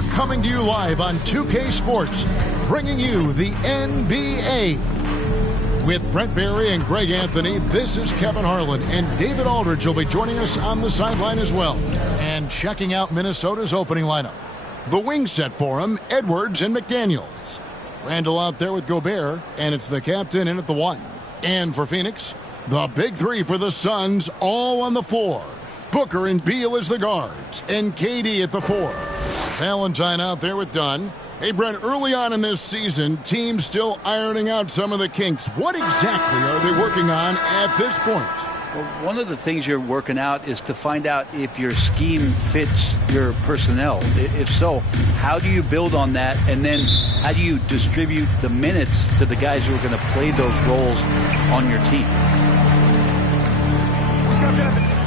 We're coming to you live on 2K Sports, bringing you the NBA. With Brent Barry and Greg Anthony, this is Kevin Harlan, and David Aldridge will be joining us on the sideline as well. And checking out Minnesota's opening lineup. The wings set for him, Edwards and McDaniels. Randall out there with Gobert, and it's the captain in at the 1. And for Phoenix, the big 3 for the Suns, all on the floor. Booker and Beal as the guards, and KD at the 4. Valentine out there with Dunn. Hey, Brent, early on in this season, teams still ironing out some of the kinks. What exactly are they working on at this point? Well, one of the things you're working out is to find out if your scheme fits your personnel. If so, how do you build on that? And then how do you distribute the minutes to the guys who are going to play those roles on your team?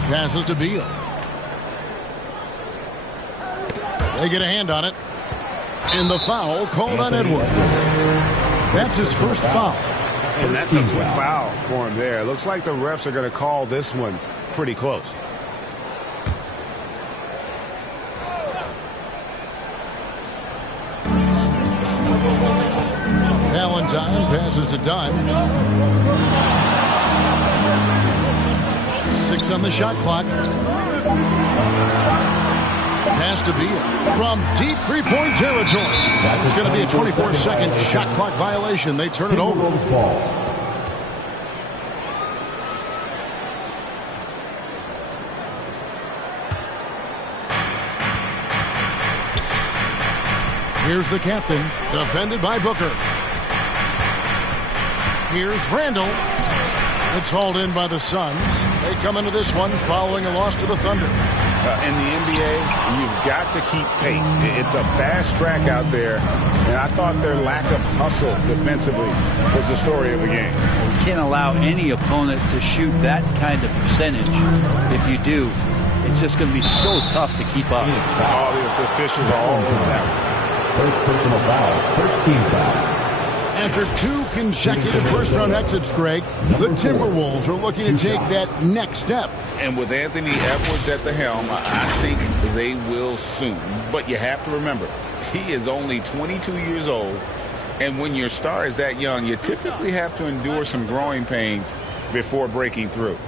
Passes to Beal. They get a hand on it. And the foul called on Edwards. That's his first foul. And that's a quick foul for him there. Looks like the refs are going to call this one pretty close. Valentine passes to Dunn. 6 on the shot clock. Pass to Beal from deep three-point territory. It's going to be a 24-second shot clock violation. They turn it over. Here's the captain, defended by Booker. Here's Randall. It's hauled in by the Suns. They come into this one following a loss to the Thunder. In the NBA, you've got to keep pace. It's a fast track out there, and I thought their lack of hustle defensively was the story of the game. You can't allow any opponent to shoot that kind of percentage. If you do, it's just going to be so tough to keep up. All the officials are all over that one. First personal foul, first team foul. After 2 consecutive first-round exits, Greg, the Timberwolves are looking to take that next step. And with Anthony Edwards at the helm, I think they will soon. But you have to remember, he is only 22 years old. And when your star is that young, you typically have to endure some growing pains before breaking through.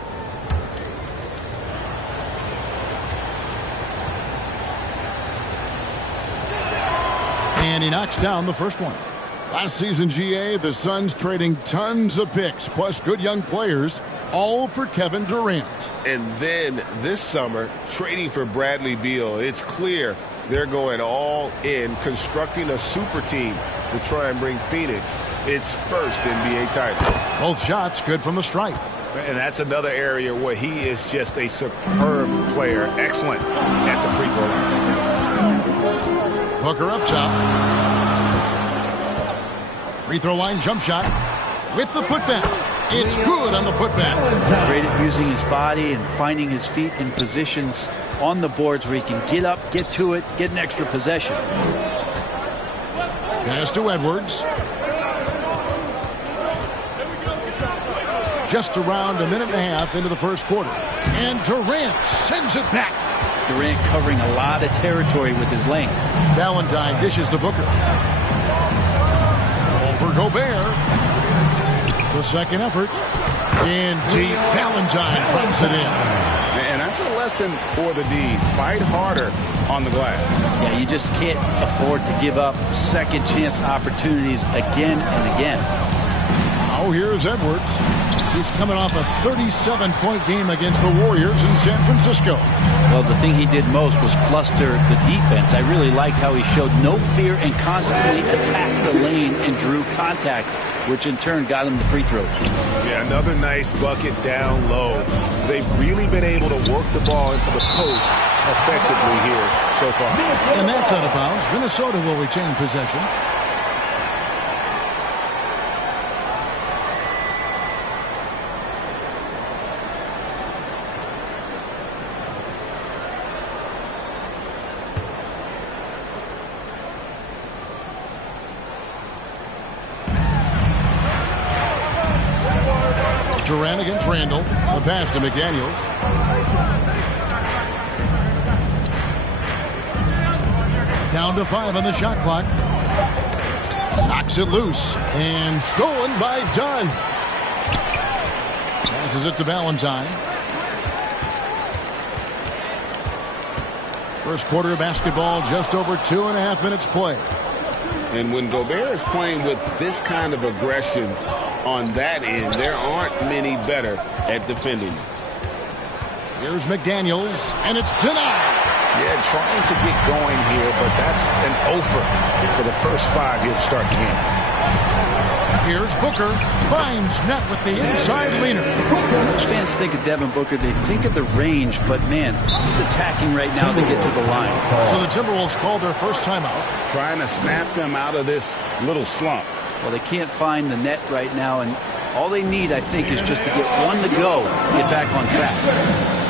And he knocks down the first one. Last season, GA, the Suns trading tons of picks, plus good young players, all for Kevin Durant. And then this summer, trading for Bradley Beal. It's clear they're going all in, constructing a super team to try and bring Phoenix its first NBA title. Both shots good from the stripe. And that's another area where he is just a superb player. Excellent at the free throw line. Booker up top. Free throw line jump shot with the putback. It's good on the putback. Great at using his body and finding his feet in positions on the boards where he can get up, get to it, get an extra possession. Pass to Edwards. Just around a minute and a half into the first quarter. And Durant sends it back. Durant covering a lot of territory with his length. Valentine dishes to Booker. For Gobert. The second effort. And deep. Valentine drops it in. And that's a lesson for the D. Fight harder on the glass. Yeah, you just can't afford to give up second chance opportunities again and again. Oh, here's Edwards. He's coming off a 37-point game against the Warriors in San Francisco. Well, the thing he did most was fluster the defense. I really liked how he showed no fear and constantly attacked the lane and drew contact, which in turn got him the free throws. Yeah, another nice bucket down low. They've really been able to work the ball into the post effectively here so far. And that's out of bounds. Minnesota will retain possession. Durant against Randall. The pass to McDaniels. Down to 5 on the shot clock. Knocks it loose and stolen by Dunn. Passes it to Valentine. First quarter of basketball, just over 2.5 minutes play. And when Gobert is playing with this kind of aggression on that end, there aren't many better at defending him. Here's McDaniels, and it's denied. Yeah, trying to get going here, but that's an offer for the first 5 here to start the game. Here's Booker, finds net with the inside leaner. Most fans think of Devin Booker, they think of the range, but man, he's attacking right now to get to the line. So the Timberwolves called their first timeout. Trying to snap them out of this little slump. Well, they can't find the net right now, and all they need, I think, is just to get one to go, get back on track.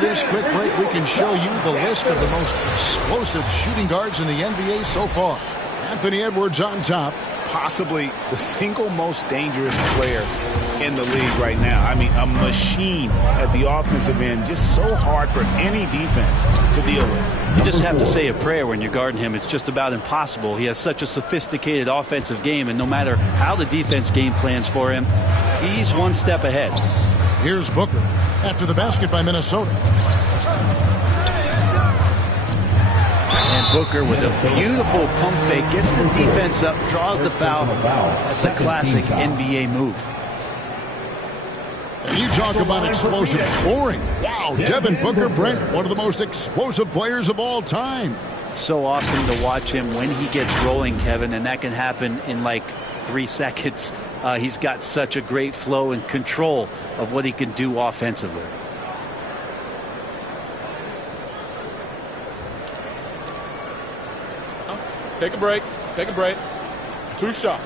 This quick break, we can show you the list of the most explosive shooting guards in the NBA so far. Anthony Edwards on top. Possibly the single most dangerous player in the league right now. I mean, a machine at the offensive end, just so hard for any defense to deal with. You just have to say a prayer when you're guarding him. It's just about impossible. He has such a sophisticated offensive game, and no matter how the defense game plans for him, he's one step ahead. Here's Booker after the basket by Minnesota. And Booker with a beautiful pump fake, gets the defense up, draws the foul. It's a classic NBA move. And you talk about explosive scoring. Wow, Devin Booker, Brent, one of the most explosive players of all time. So awesome to watch him when he gets rolling, Kevin, and that can happen in like 3 seconds. He's got such a great flow and control of what he can do offensively. Take a break. Take a break. 2 shots.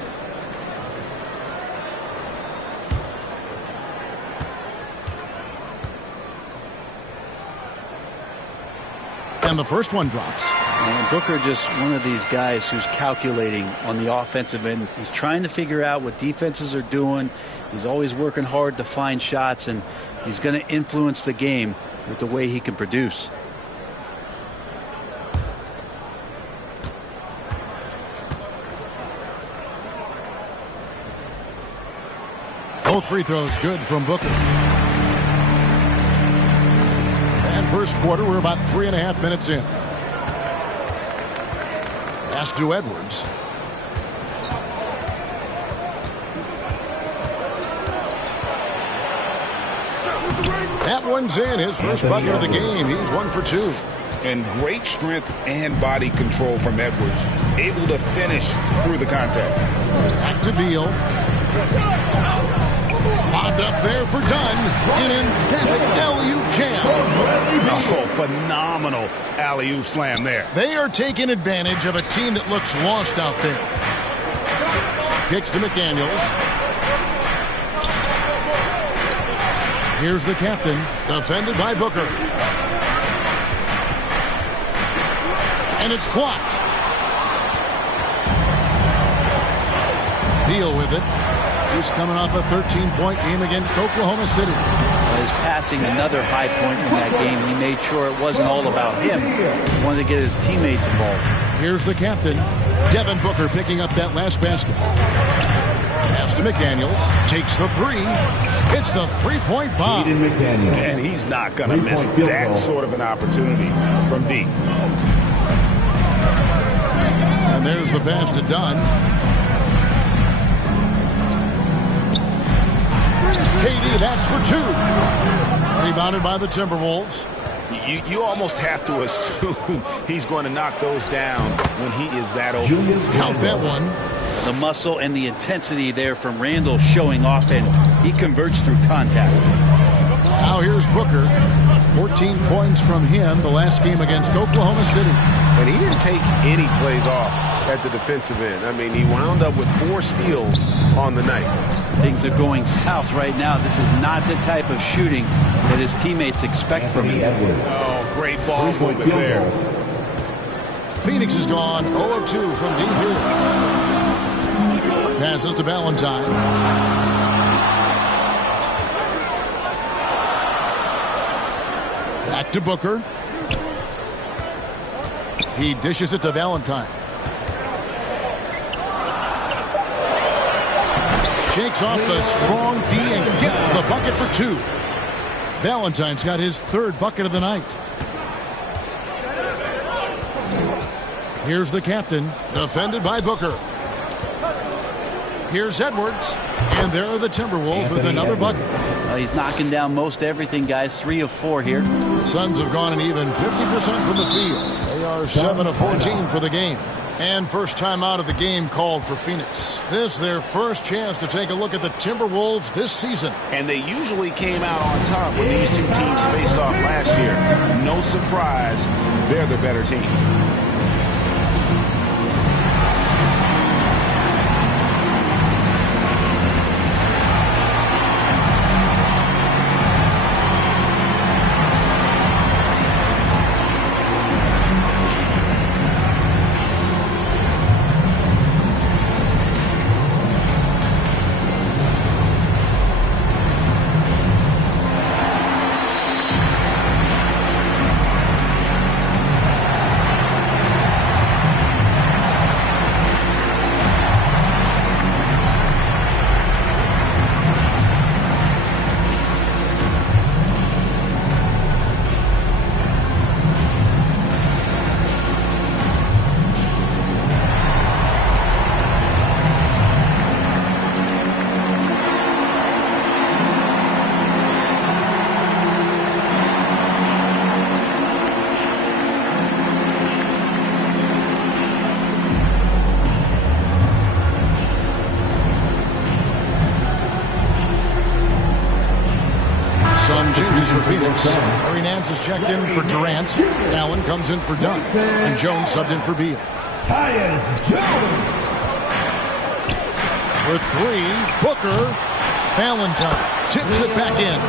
And the first one drops. And Booker just one of these guys who's calculating on the offensive end. He's trying to figure out what defenses are doing. He's always working hard to find shots, and he's going to influence the game with the way he can produce. Both free throws good from Booker. And first quarter, we're about 3.5 minutes in. Pass to Edwards. That one's in. His first bucket of the game. He's 1 for 2. And great strength and body control from Edwards. Able to finish through the contact. Back to Beal. Lobbed up there for Dunn. An emphatic alley-oop jam. Oh, phenomenal alley-oop slam there. They are taking advantage of a team that looks lost out there. Kicks to McDaniels. Here's the captain, defended by Booker. And it's blocked. Beal with it. He's coming off a 13-point game against Oklahoma City. He's passing another high point in that game. He made sure it wasn't all about him. He wanted to get his teammates involved. Here's the captain. Devin Booker picking up that last basket. Pass to McDaniels. Takes the three. Hits the three-point bomb. Aiden McDaniels. And he's not going to miss Three-point field that goal. sort of an opportunity from deep. And there's the pass to Dunn. KD, that's for two. Rebounded by the Timberwolves. You almost have to assume he's going to knock those down when he is that open. Julius Count that Randle. one. The muscle and the intensity there from Randall showing off, and he converts through contact. Now here's Booker. 14 points from him the last game against Oklahoma City. And he didn't take any plays off at the defensive end. I mean, he wound up with 4 steals on the night. Things are going south right now. This is not the type of shooting that his teammates expect from Anthony him. Edwards. Oh, great ball Three-point movement field there. goal. Phoenix is gone 0 of 2 from deep here. Passes to Valentine. Back to Booker. He dishes it to Valentine. Shakes off the strong D and gets the bucket for 2. Valentine's got his 3rd bucket of the night. Here's the captain, defended by Booker. Here's Edwards, and there are the Timberwolves with another bucket. He's knocking down most everything, guys. 3 of 4 here. The Suns have gone an even 50% from the field. They are 7 of 14 for the game. And first time out of the game called for Phoenix. This their first chance to take a look at the Timberwolves this season. And they usually came out on top when these two teams faced off last year. No surprise, they're the better team. Some changes for Phoenix. Larry Nance is checked in for Durant. Allen comes in for Dunn. And Jones subbed in for Beal. Tyus Jones. With 3, Booker. Valentine tips it back in.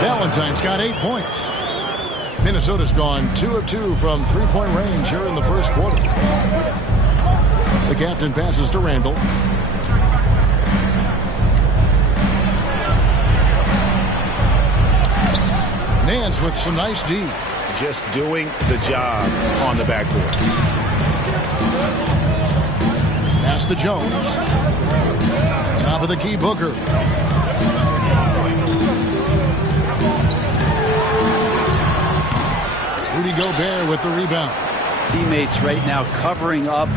Valentine's got 8 points. Minnesota's gone 2 of 2 from three-point range here in the first quarter. The captain passes to Randall. Nance with some nice D. Just doing the job on the backboard. Pass to Jones. Top of the key, Booker. Rudy Gobert with the rebound. Teammates right now covering up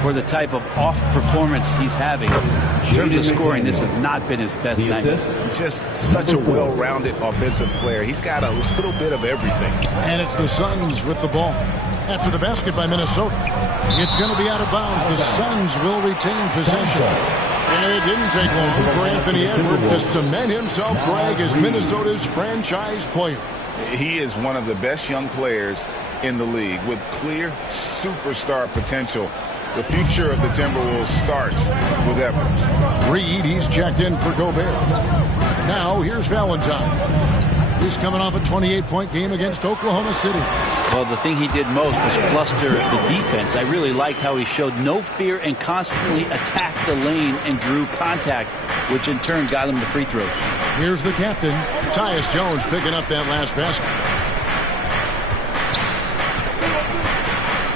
for the type of off performance he's having. In terms of scoring, this has not been his best The night. assist. Just such a well-rounded offensive player. He's got a little bit of everything. And it's the Suns with the ball. After the basket by Minnesota. It's going to be out of bounds. The Suns will retain possession. And it didn't take long for Anthony Edwards to cement himself, Greg, as Minnesota's franchise player. He is one of the best young players in the league with clear superstar potential. The future of the Timberwolves starts with Edwards. Reed, he's checked in for Gobert. Now, here's Valentine. He's coming off a 28-point game against Oklahoma City. Well, the thing he did most was fluster the defense. I really liked how he showed no fear and constantly attacked the lane and drew contact, which in turn got him the free throw. Here's the captain, Tyus Jones, picking up that last basket.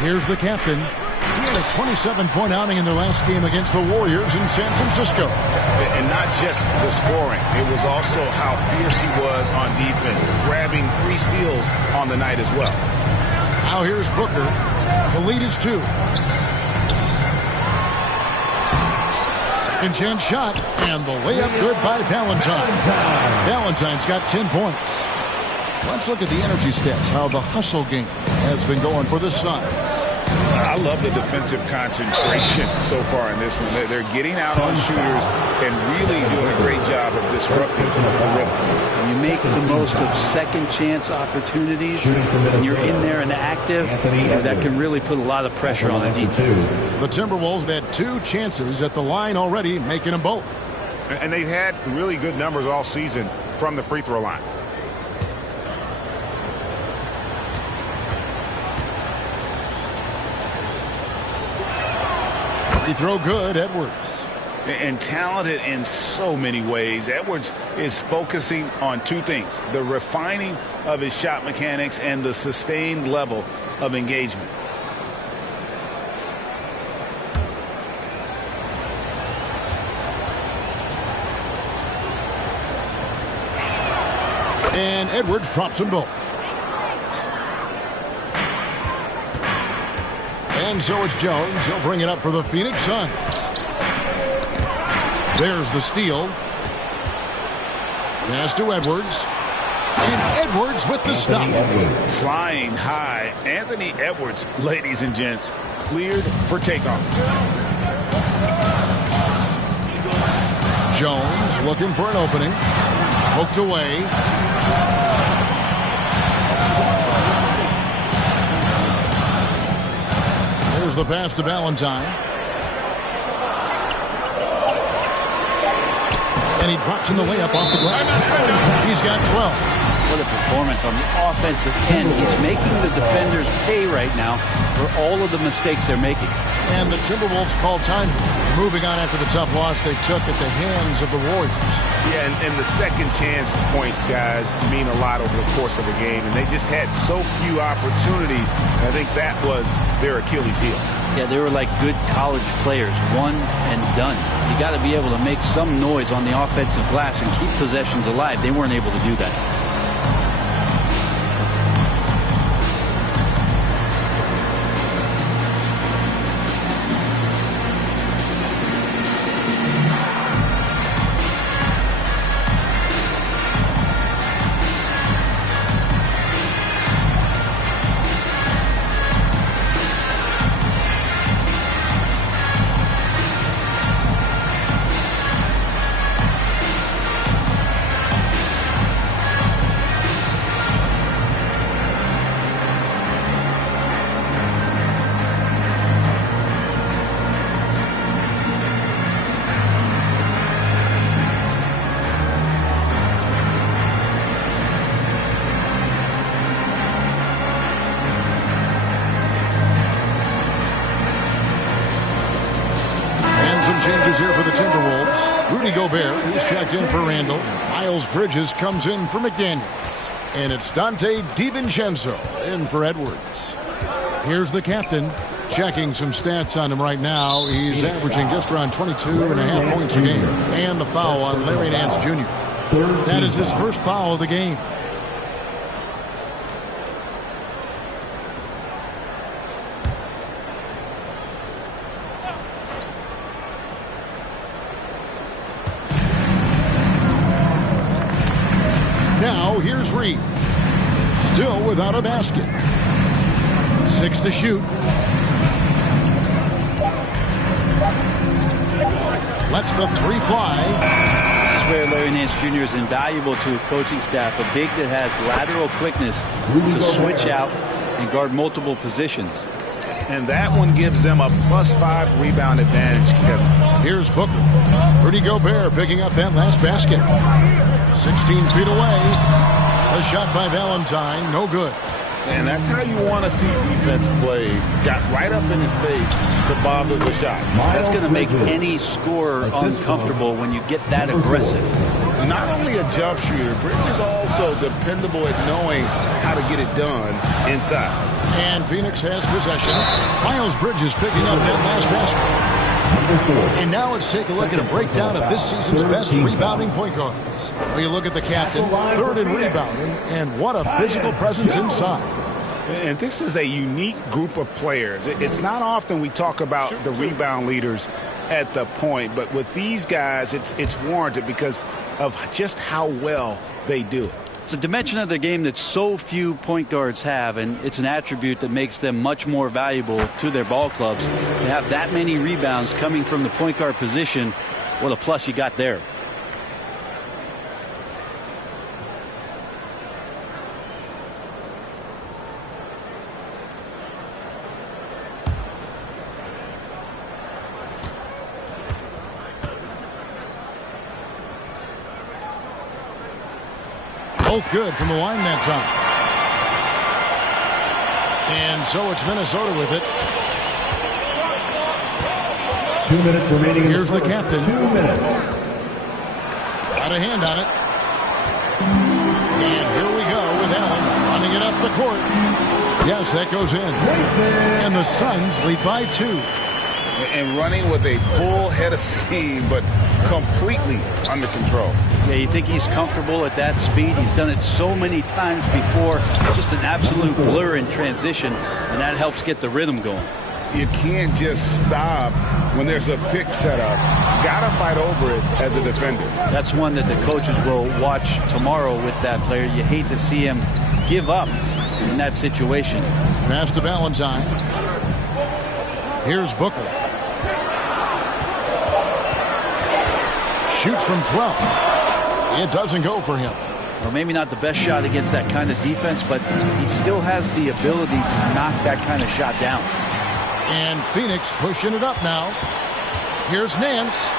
Here's the captain. a 27-point outing in their last game against the Warriors in San Francisco. And not just the scoring. It was also how fierce he was on defense, grabbing 3 steals on the night as well. Now here's Booker. The lead is 2. Second chance shot, and the layup good by Valentine. Valentine's got 10 points. Let's look at the energy stats, how the hustle game has been going for the Suns. I love the defensive concentration so far in this one. They're getting out on shooters and really doing a great job of disrupting the rhythm. You make the most of second chance opportunities. When you're in there and active, that can really put a lot of pressure on the defense. The Timberwolves had 2 chances at the line already, making them both. And they've had really good numbers all season from the free throw line. Free throw good, Edwards. And talented in so many ways. Edwards is focusing on 2 things: the refining of his shot mechanics and the sustained level of engagement. And Edwards drops them both. And so it's Jones. He'll bring it up for the Phoenix Suns. There's the steal. Pass to Edwards. And Edwards with the stop. Flying high. Anthony Edwards, ladies and gents, cleared for takeoff. Jones looking for an opening. Poked away. Here's the pass to Valentine. And he drops in the layup off the glass. He's got 12. What a performance on the offensive end. He's making the defenders pay right now for all of the mistakes they're making. And the Timberwolves call time, moving on after the tough loss they took at the hands of the Warriors. Yeah, and the second chance points, guys, mean a lot over the course of the game. And they just had so few opportunities. I think that was their Achilles heel. Yeah, they were like good college players, one and done. You got to be able to make some noise on the offensive glass and keep possessions alive. They weren't able to do that. Changes here for the Timberwolves. Rudy Gobert, who's checked in for Randall. Miles Bridges comes in for McDaniels. And it's Dante DiVincenzo in for Edwards. Here's the captain checking some stats on him right now. He's averaging just around 22.5 points a game. And the foul on Larry Nance Jr. That is his first foul of the game. Now here's Reed. Still without a basket. 6 to shoot. Lets the 3 fly. This is where Larry Nance Jr. is invaluable to a coaching staff. A big that has lateral quickness to switch out and guard multiple positions. And that one gives them a +5 rebound advantage, Kevin. Here's Booker. Rudy Gobert picking up that last basket. 16 feet away. A shot by Valentine. No good. And that's how you want to see defense play. Got right up in his face to bother the shot. That's going to make any scorer uncomfortable when you get that aggressive. Not only a jump shooter, Bridges also dependable at knowing how to get it done inside. And Phoenix has possession. Miles Bridges picking up that last basket. And now let's take a look at a breakdown of this season's best rebounding point guards. Well, you look at the captain, third in rebounding, and what a physical presence inside. And this is a unique group of players. It's not often we talk about the rebound leaders at the point, but with these guys, it's warranted because of just how well they do it. It's a dimension of the game that so few point guards have, and it's an attribute that makes them much more valuable to their ball clubs. To have that many rebounds coming from the point guard position, what a plus you got there. Both good from the line that time. And so it's Minnesota with it. 2 minutes remaining. Here's the captain. 2 minutes. Got a hand on it. And here we go with Allen running it up the court. Yes, that goes in. And the Suns lead by 2. And running with a full head of steam, but completely under control. Yeah, you think he's comfortable at that speed. He's done it so many times before. Just an absolute blur in transition, and that helps get the rhythm going. You can't just stop when there's a pick set up. Got to fight over it as a defender. That's one that the coaches will watch tomorrow with that player. You hate to see him give up in that situation. Pass to Valentine. Here's Booker. Shoots from 12. It doesn't go for him. Well, maybe not the best shot against that kind of defense, but he still has the ability to knock that kind of shot down. And Phoenix pushing it up now. Here's Nance.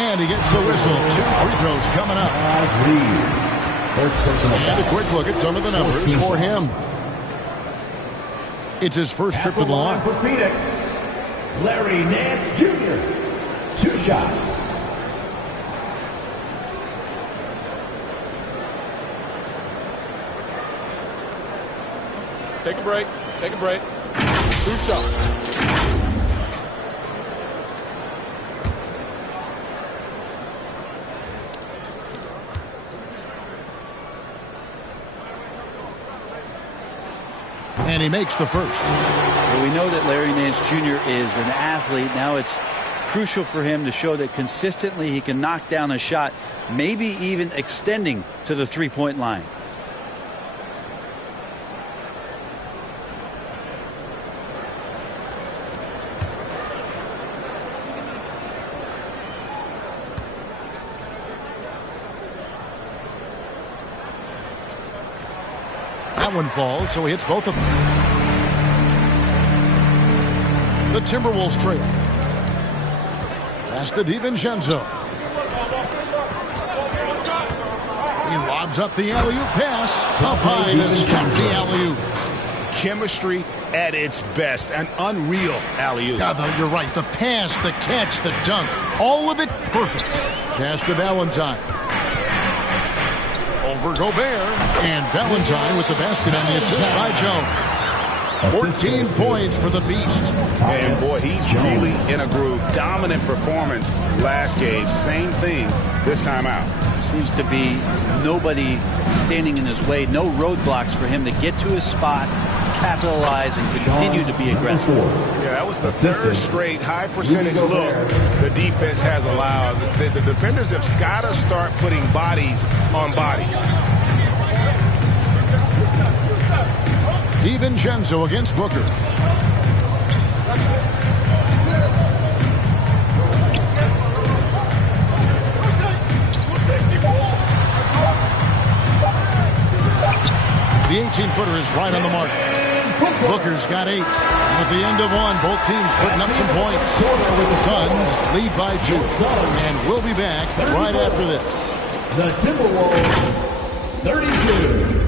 And he gets the whistle. 2 free throws coming up. And a quick look at some of the numbers for him. It's his first trip to the line. For Phoenix, Larry Nance Jr. 2 shots. Take a break. Take a break. 2 shots. And he makes the first. Well, we know that Larry Nance Jr. is an athlete. Now it's crucial for him to show that consistently he can knock down a shot, maybe even extending to the three-point line. That one falls, so he hits both of them. The Timberwolves trail. Pass to DiVincenzo. He lobs up the alley-oop pass. Up high to stop the alley-oop. Chemistry at its best. An unreal alley-oop. Yeah, you're right. The pass, the catch, the dunk. All of it perfect. Pass to Valentine. Over Gobert. And Valentine with the basket on the assist by Jones. 14 points for the Beast. And boy, he's really in a groove. Dominant performance last game. Same thing this time out. Seems to be nobody standing in his way. No roadblocks for him to get to his spot, capitalize, and continue to be aggressive. Yeah, that was the third straight high percentage look the defense has allowed. The defenders have got to start putting bodies on bodies. DiVincenzo against Booker. The 18-footer is right on the mark. Booker's got 8. And at the end of one, both teams putting up some points. The Suns lead by 2. And we'll be back right after this. The Timberwolves 32.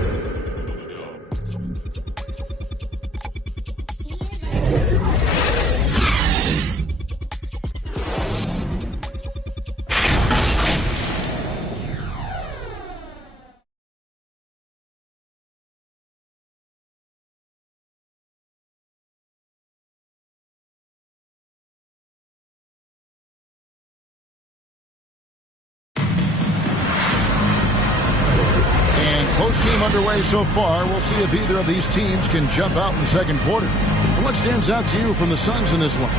game underway so far. We'll see if either of these teams can jump out in the second quarter. And what stands out to you from the Suns in this one?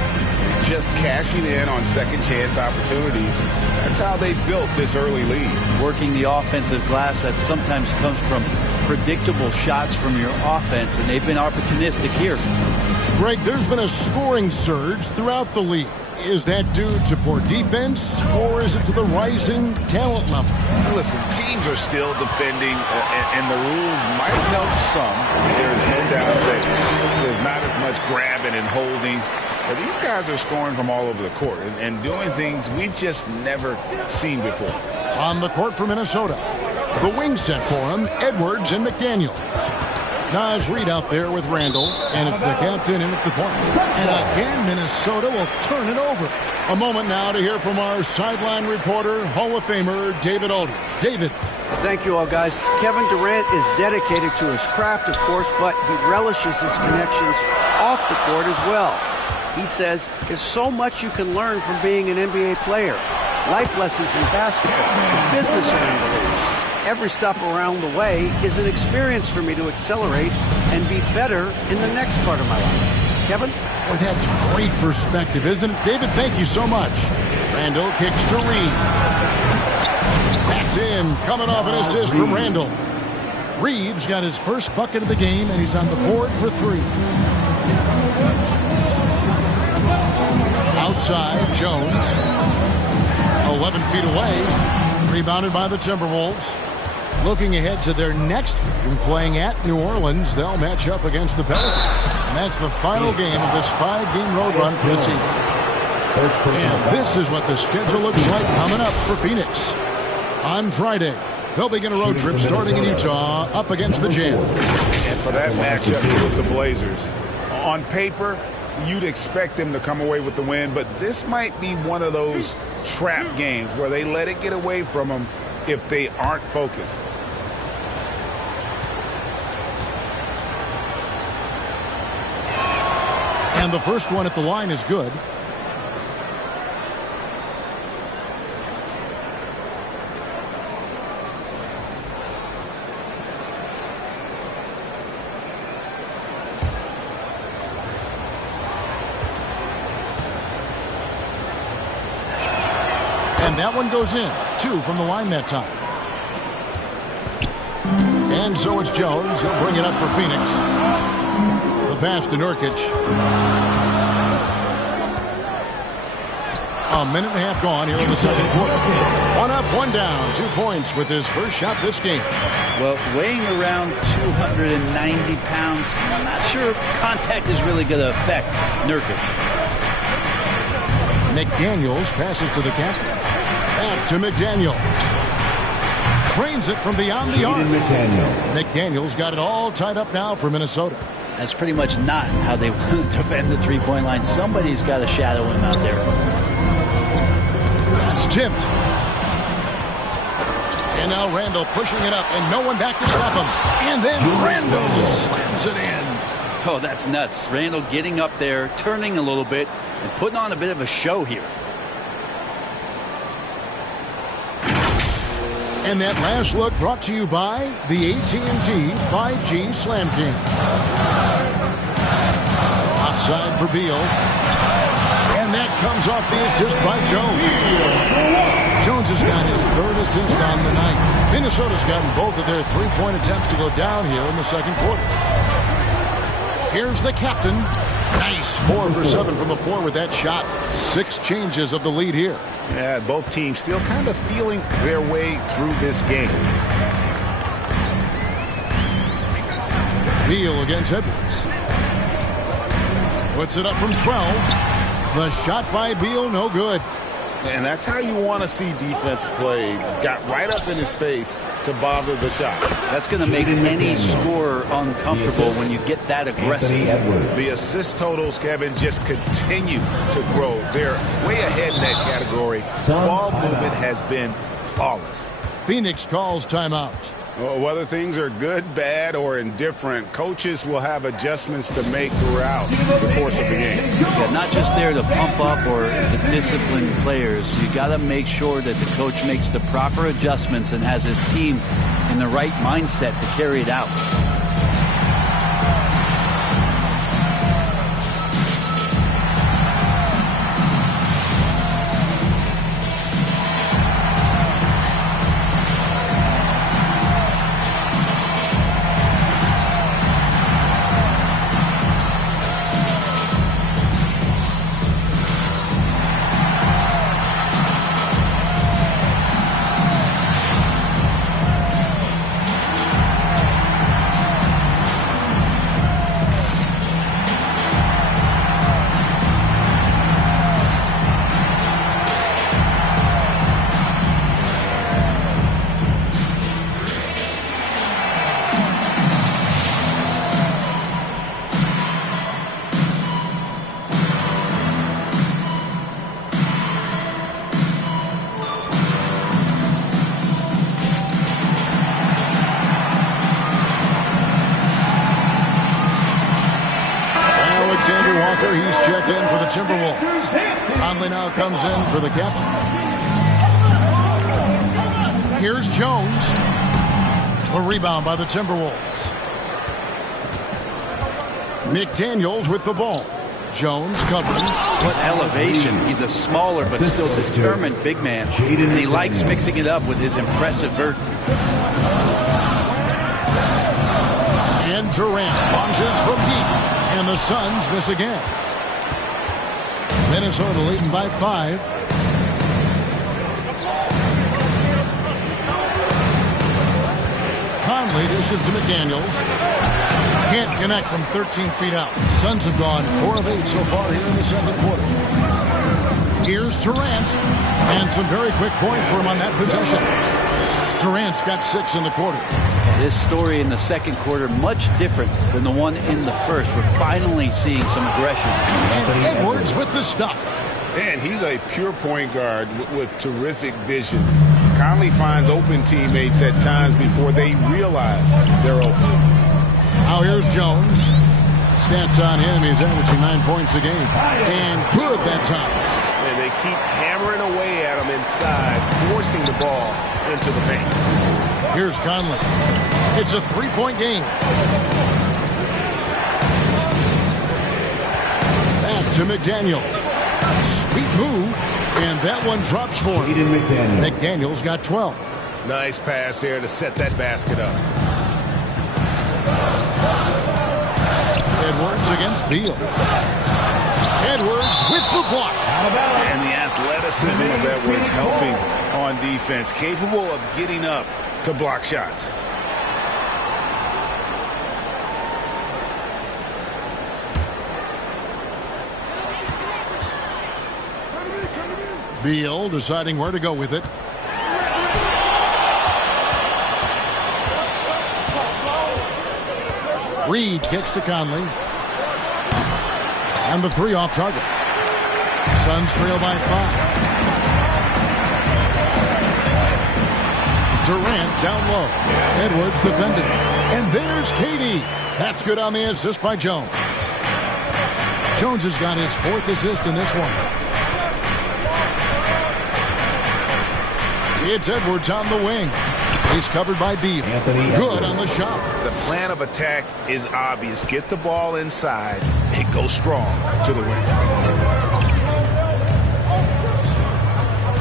Just cashing in on second chance opportunities. That's how they built this early lead. Working the offensive glass that sometimes comes from predictable shots from your offense, and they've been opportunistic here. Greg, there's been a scoring surge throughout the league. Is that due to poor defense, or is it to the rising talent level? Listen, teams are still defending, and the rules might help some. There's no doubt that there's not as much grabbing and holding. But these guys are scoring from all over the court and doing things we've just never seen before. On the court for Minnesota, the wing set for him, Edwards and McDaniels. Naz Reid out there with Randall, and it's the captain in at the point. And again, Minnesota will turn it over. A moment now to hear from our sideline reporter, Hall of Famer David Aldridge. David. Thank you all, guys. Kevin Durant is dedicated to his craft, of course, but he relishes his connections off the court as well. He says there's so much you can learn from being an NBA player. Life lessons in basketball, the business around the league. Every stop around the way is an experience for me to accelerate and be better in the next part of my life. Kevin? Well, that's great perspective, isn't it? David, thank you so much. Randall kicks to Reid. That's in, coming off an assist from Randall. Reid's got his first bucket of the game, and he's on the board for 3. Outside, Jones. 11 feet away. Rebounded by the Timberwolves. Looking ahead to their next game, playing at New Orleans, they'll match up against the Pelicans. And that's the final game of this 5-game road run for the team. And this is what the schedule looks like coming up for Phoenix. On Friday, they'll begin a road trip starting in Utah up against the Jazz. And for that matchup with the Blazers, on paper, you'd expect them to come away with the win, but this might be one of those trap games where they let it get away from them if they aren't focused. And the first one at the line is good. And that one goes in. 2 from the line that time. And so it's Jones. He'll bring it up for Phoenix. The pass to Nurkic. A minute and a half gone here in the second quarter. 1 up, 1 down. 2 points with his first shot this game. Well, weighing around 290 pounds, I'm not sure contact is really going to affect Nurkic. McDaniels passes to the captain. Back to McDaniel. Trains it from beyond the arc. McDaniels got it all tied up now for Minnesota. That's pretty much not how they want to defend the three-point line. Somebody's got to shadow him out there. That's tipped. And now Randall pushing it up, and no one back to stop him. And then Randall slams it in. Oh, that's nuts. Randall getting up there, turning a little bit, and putting on a bit of a show here. And that last look brought to you by the AT&T 5G Slam King. Outside for Beal. And that comes off the assist by Jones. Jones has got his 3rd assist on the night. Minnesota's gotten both of their 3-point attempts to go down here in the second quarter. Here's the captain. Nice. 4 for 7 from the floor with that shot. 6 changes of the lead here. Yeah, both teams still kind of feeling their way through this game. Beal against Edwards. Puts it up from 12. The shot by Beal, no good. And that's how you want to see defense played. Got right up in his face to bother the shot. That's going to make any scorer uncomfortable when you get that aggressive. The assist totals, Kevin, just continue to grow. They're way ahead in that category. Ball movement has been flawless. Phoenix calls timeout. Whether things are good, bad, or indifferent, coaches will have adjustments to make throughout the course of the game. Yeah, not just there to pump up or to discipline players. You got to make sure that the coach makes the proper adjustments and has his team in the right mindset to carry it out. Alexander Walker, he's checked in for the Timberwolves. Conley now comes in for the captain. Here's Jones. A rebound by the Timberwolves. McDaniels with the ball. Jones covering. What elevation. He's a smaller but still determined big man. And he likes mixing it up with his impressive vert. And Durant launches from deep. And the Suns miss again. Minnesota leading by 5. Conley dishes to McDaniels. Can't connect from 13 feet out. Suns have gone 4 of 8 so far here in the second quarter. Here's Durant. And some very quick points for him on that possession. Durant's got 6 in the quarter. This story in the second quarter much different than the one in the first. We're finally seeing some aggression. And Edwards with the stuff. Man, he's a pure point guard with terrific vision. Conley finds open teammates at times before they realize they're open. Now here's Jones. Stats on him, he's averaging 9 points a game. And good that time. And they keep hammering away at him inside, forcing the ball into the paint. Here's Conley. It's a 3-point game. Back to McDaniel. Sweet move. And that one drops for him. McDaniel's got 12. Nice pass there to set that basket up. Edwards against Beal. Edwards with the block. And the athleticism of Edwards helping on defense. Capable of getting up to block shots. Beal deciding where to go with it. Reed kicks to Conley. And the 3 off target. Suns trail by 5. Durant down low. Edwards defending. And there's KD. That's good on the assist by Jones. Jones has got his 4th assist in this one. It's Edwards on the wing. He's covered by Beal. Good on the shot. The plan of attack is obvious. Get the ball inside and go strong to the rim.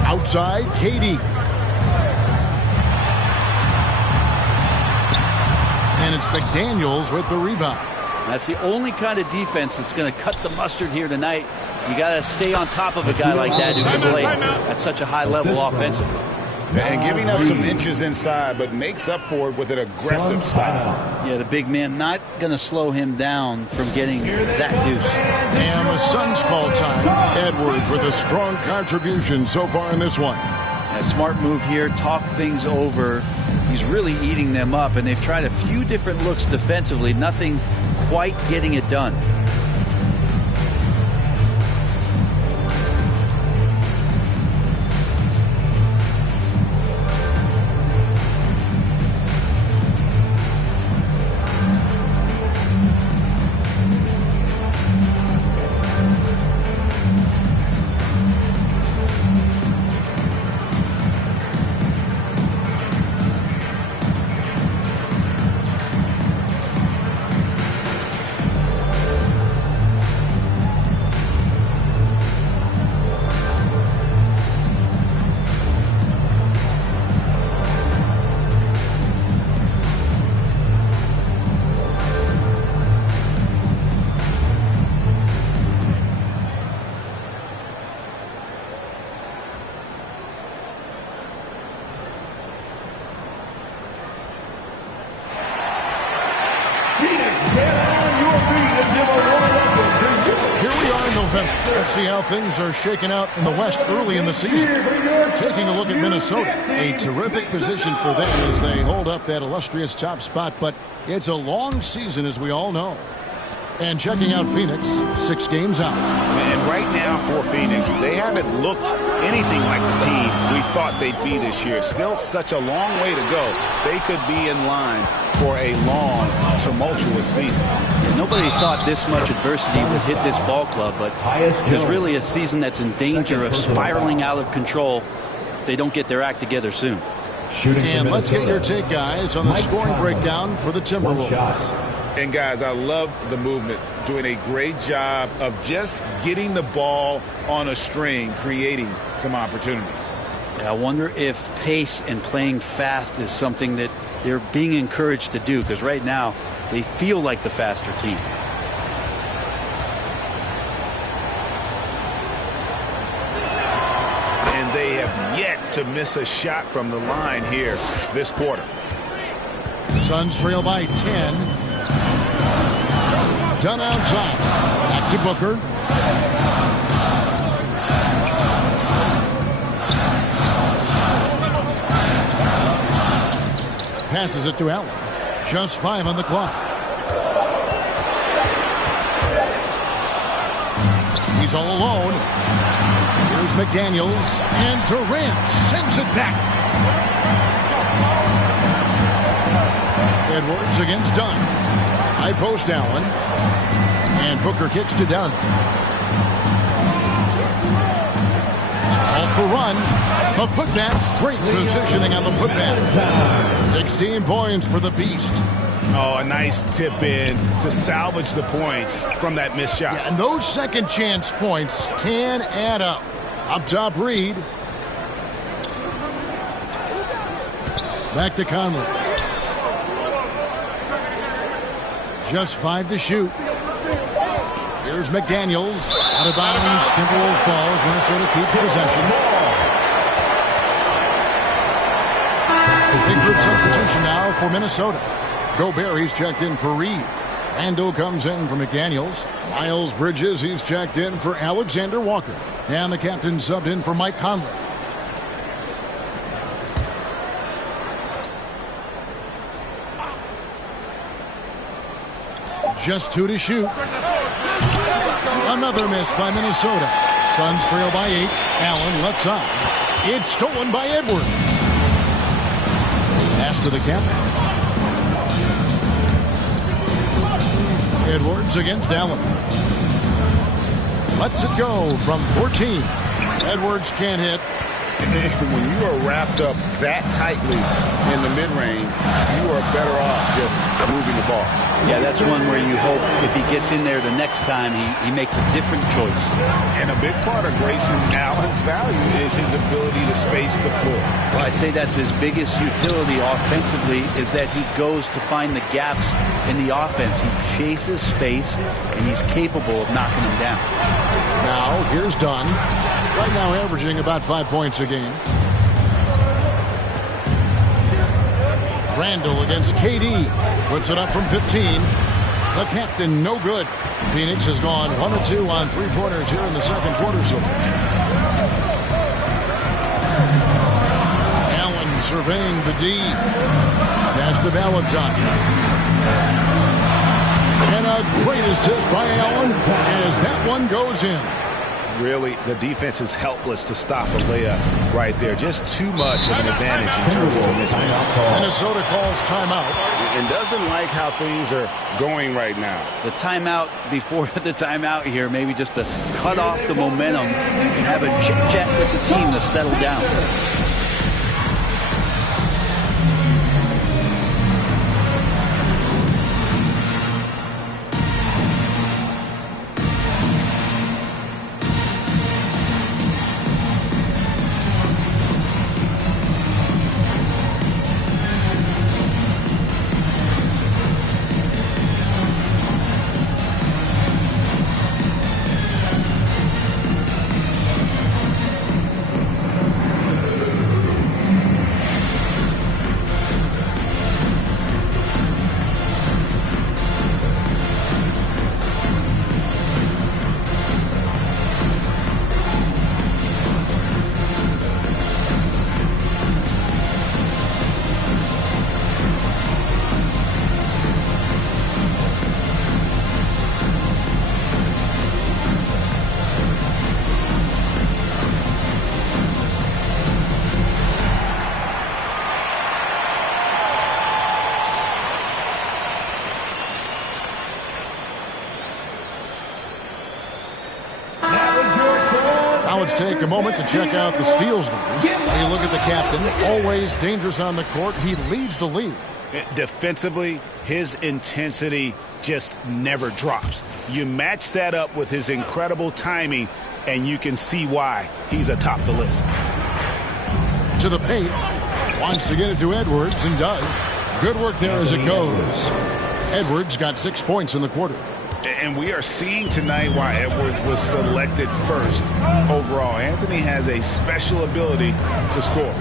Outside, KD. And it's McDaniels with the rebound. That's the only kind of defense that's going to cut the mustard here tonight. You got to stay on top of a guy like that who can play at such a high level offensively. And giving up some inches inside, but makes up for it with an aggressive style. Yeah, the big man not going to slow him down from getting that deuce. And the Suns call time. Edwards with a strong contribution so far in this one. A smart move here, talk things over. He's really eating them up, and they've tried a few different looks defensively. Nothing quite getting it done. defender. Let's see how things are shaking out in the West early in the season. Taking a look at Minnesota. A terrific position for them as they hold up that illustrious top spot, but it's a long season, as we all know. And checking out Phoenix, 6 games out. And right now for Phoenix, they haven't looked anything like the team we thought they'd be this year. Still such a long way to go. They could be in line for a long, tumultuous season. Nobody thought this much adversity would hit this ball club, but there's really a season that's in danger of spiraling out of control if they don't get their act together soon. And let's get your take, guys, on the scoring breakdown for the Timberwolves. And, guys, I love the movement, doing a great job of just getting the ball on a string, creating some opportunities. I wonder if pace and playing fast is something that they're being encouraged to do, because right now they feel like the faster team. And they have yet to miss a shot from the line here this quarter. Suns trail by 10. Done outside. Back to Booker. Passes it to Allen. Just 5 on the clock. He's all alone. Here's McDaniels. And Durant sends it back. Edwards against Dunn. High post Allen. And Booker kicks to Dunn. Off the run. A putback. Great positioning on the putback. 16 points for the Beast. Oh, a nice tip in to salvage the points from that missed shot. Yeah, and those second chance points can add up. Up top, Reed. Back to Conley. Just 5 to shoot. Here's McDaniels. Out of bounds. Timberwolves ball as Minnesota keeps possession. Big group substitution now for Minnesota. Gobert, he's checked in for Reed. Randall comes in for McDaniels. Miles Bridges, he's checked in for Alexander Walker. And the captain subbed in for Mike Conley. Just 2 to shoot. Another miss by Minnesota. Suns trail by 8. Allen left side. It's stolen by Edwards. Pass to the captain. Edwards against Allen. Lets it go from 14. Edwards can't hit. When you are wrapped up that tightly in the mid-range, you are better off just moving the ball. Yeah, that's one where you hope if he gets in there the next time, he makes a different choice. And a big part of Grayson Allen's value is his ability to space the floor. Well, I'd say that's his biggest utility offensively, is that he goes to find the gaps in the offense. He chases space, and he's capable of knocking them down. Now, here's Dunn. Right now averaging about 5 points a game. Randall against KD. Puts it up from 15. The captain, no good. Phoenix has gone 1 of 2 on three-pointers here in the second quarter so far. Allen surveying the D. Pass to Valentine. And a great assist by Allen as that one goes in. Really, the defense is helpless to stop a layup right there. Just too much of an advantage in terms of the mismatch. Minnesota calls timeout. And doesn't like how things are going right now. The timeout before the timeout here, maybe just to cut off the momentum and have a chit-chat with the team to settle down. Let's take a moment to check out the steals numbers. You look at the captain, always dangerous on the court. He leads the league. Defensively, his intensity just never drops. You match that up with his incredible timing, and you can see why he's atop the list. To the paint. Wants to get it to Edwards and does. Good work there as it goes. Edwards got 6 points in the quarter. And we are seeing tonight why Edwards was selected first overall. Anthony has a special ability to score.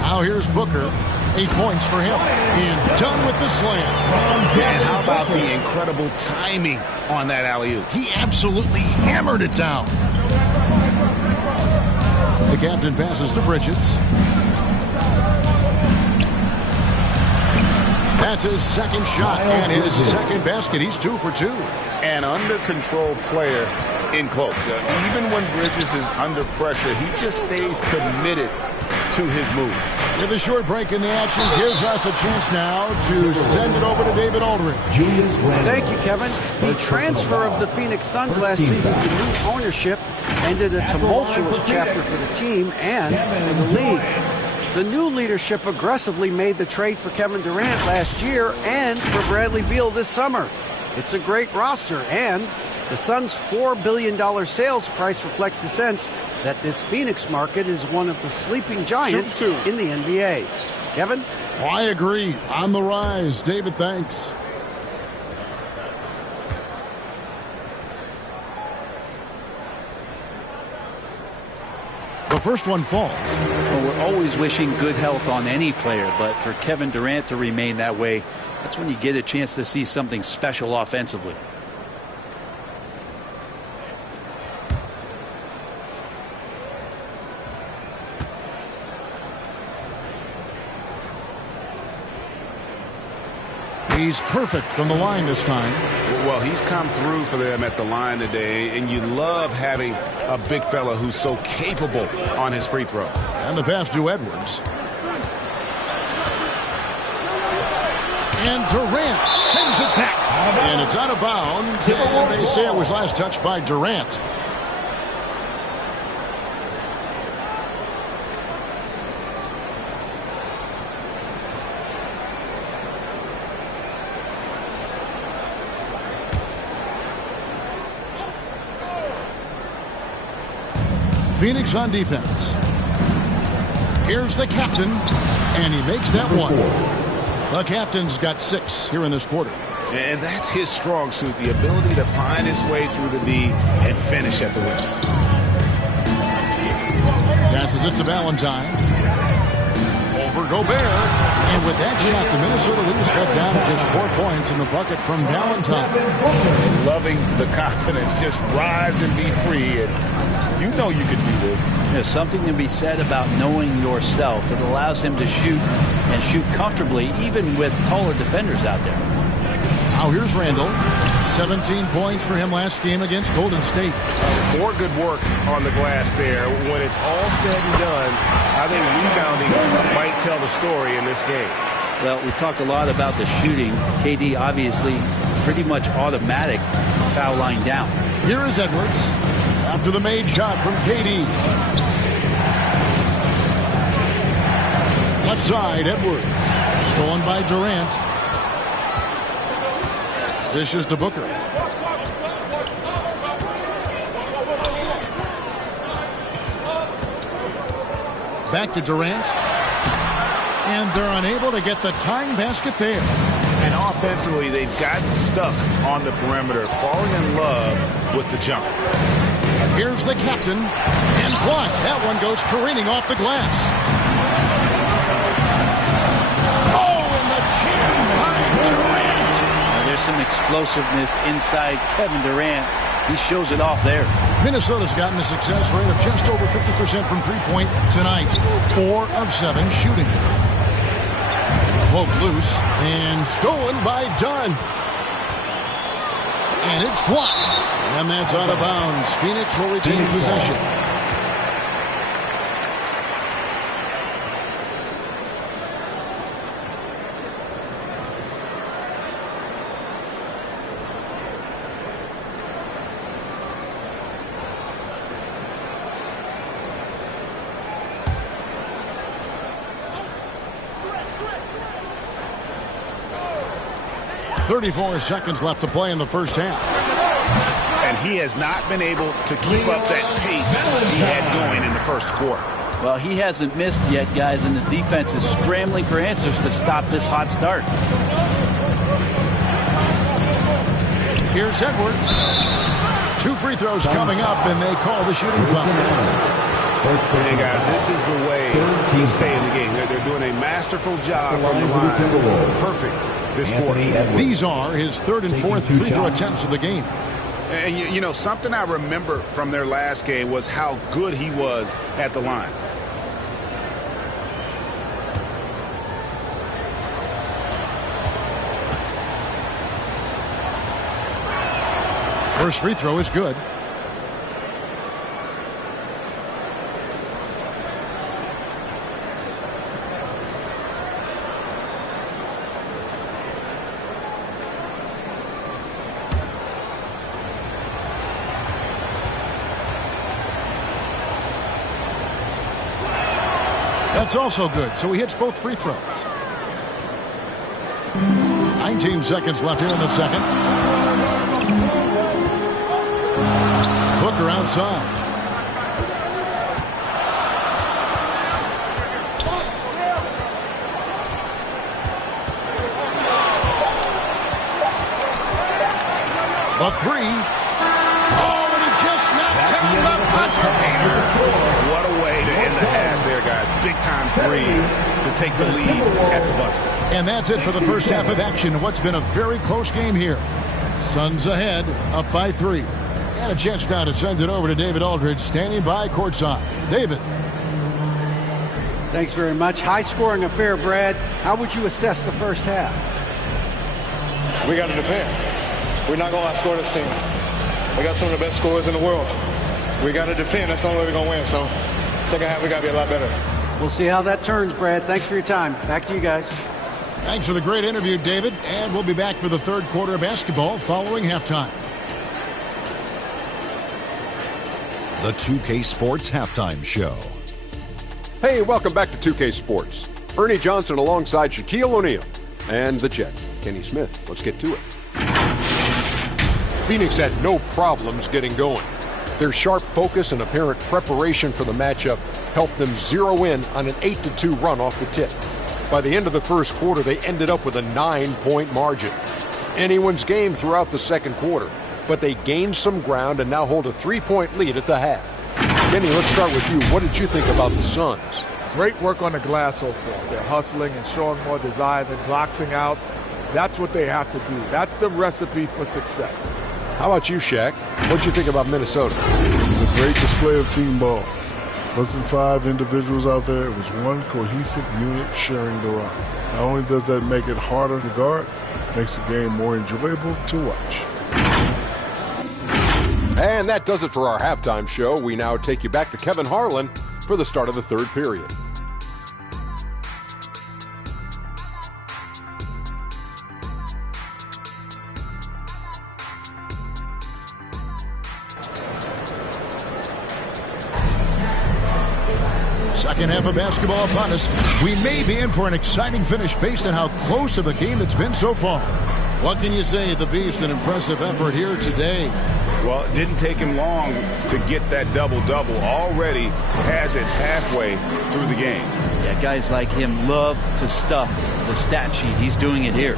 Now here's Booker. 8 points for him. And done with the slam. And how about the incredible timing on that alley-oop? He absolutely hammered it down. The captain passes to Bridges. That's his second shot and his second basket. He's 2 for 2. An under-control player in close. Even when Bridges is under pressure, he just stays committed to his move. With a short break in the action, gives us a chance now to send it over to David Aldridge. Thank you, Kevin. The transfer of the Phoenix Suns last season to new ownership ended a tumultuous chapter for the team and for the league. The new leadership aggressively made the trade for Kevin Durant last year and for Bradley Beal this summer. It's a great roster, and the Suns' $4 billion sales price reflects the sense that this Phoenix market is one of the sleeping giants in the NBA. Kevin? Oh, I agree. On the rise. David, thanks. The first one falls. Well, we're always wishing good health on any player, but for Kevin Durant to remain that way, that's when you get a chance to see something special offensively. He's perfect from the line this time. Well, he's come through for them at the line today, and you love having a big fella who's so capable on his free throw. And the pass to Edwards. And Durant sends it back. And it's out of bounds. And they say it was last touched by Durant. Phoenix on defense. Here's the captain, and he makes that one. The captain's got 6 here in this quarter. And that's his strong suit, the ability to find his way through the D and finish at the rim. Passes it to Valentine. Over Gobert. And with that shot, the Minnesota Leafs cut down to just 4 points in the bucket from Valentine. And loving the confidence, just rise and be free. And you know you can do this. There's something to be said about knowing yourself. It allows him to shoot and shoot comfortably, even with taller defenders out there. Now here's Randall. 17 points for him last game against Golden State. More good work on the glass there. When it's all said and done, I think rebounding might tell the story in this game. Well, we talk a lot about the shooting. KD obviously pretty much automatic foul line down. Here is Edwards after the made shot from KD. Left side, Edwards. Stolen by Durant. Dishes to Booker. Back to Durant. And they're unable to get the tying basket there. And offensively, they've gotten stuck on the perimeter, falling in love with the jump. Here's the captain. And blocked. That one goes careening off the glass. Oh, and the jam by Durant. Now, there's some explosiveness inside Kevin Durant. He shows it off there. Minnesota's gotten a success rate of just over 50% from three-point tonight. 4 of 7 shooting. Poked loose and stolen by Dunn. And it's blocked. And that's out of bounds. Phoenix will retain possession. 34 seconds left to play in the first half. And he has not been able to keep up that pace he had going in the first quarter. Well, he hasn't missed yet, guys, and the defense is scrambling for answers to stop this hot start. Here's Edwards. 2 free throws coming up, and they call the shooting foul. Hey, guys, this is the way to stay in the game. They're doing a masterful job from the line. Perfect this quarter. These are his 3rd and 4th free throw attempts of the game. And, you know, something I remember from their last game was how good he was at the line. First free throw is good. That's also good, so he hits both free throws. 19 seconds left here in the second. Booker outside. The 3. Oh, and he just knocked down the buzzer beater. What a way to end the half there, guys. Big time 3 to take the lead at the buzzer. And that's it for the first half of action. What's been a very close game here. Suns ahead, up by 3. And a chance now to send it over to David Aldridge, standing by courtside. David. Thanks very much. High-scoring affair, Brad. How would you assess the first half? We got to defend. We're not going to outscore this team. We got some of the best scorers in the world. We got to defend. That's the only way we're going to win. So, second half, we got to be a lot better. We'll see how that turns, Brad. Thanks for your time. Back to you guys. Thanks for the great interview, David. And we'll be back for the third quarter of basketball following halftime. The 2K Sports Halftime Show. Hey, welcome back to 2K Sports. Ernie Johnson alongside Shaquille O'Neal and the Jet, Kenny Smith. Let's get to it. Phoenix had no problems getting going. Their sharp focus and apparent preparation for the matchup helped them zero in on an 8-2 run off the tip. By the end of the first quarter, they ended up with a 9-point margin. Anyone's game throughout the second quarter, but they gained some ground and now hold a 3-point lead at the half. Kenny, let's start with you. What did you think about the Suns? Great work on the glass so far. They're hustling and showing more desire than boxing out. That's what they have to do. That's the recipe for success. How about you, Shaq? What did you think about Minnesota? It was a great display of team ball. It wasn't 5 individuals out there. It was one cohesive unit sharing the rock. Not only does that make it harder to guard, it makes the game more enjoyable to watch. And that does it for our halftime show. We now take you back to Kevin Harlan for the start of the third period. Second half of basketball upon us. We may be in for an exciting finish based on how close of a game it's been so far. What can you say? The Beast, an impressive effort here today. Well, it didn't take him long to get that double-double. Already has it halfway through the game. Yeah, guys like him love to stuff the stat sheet. He's doing it here.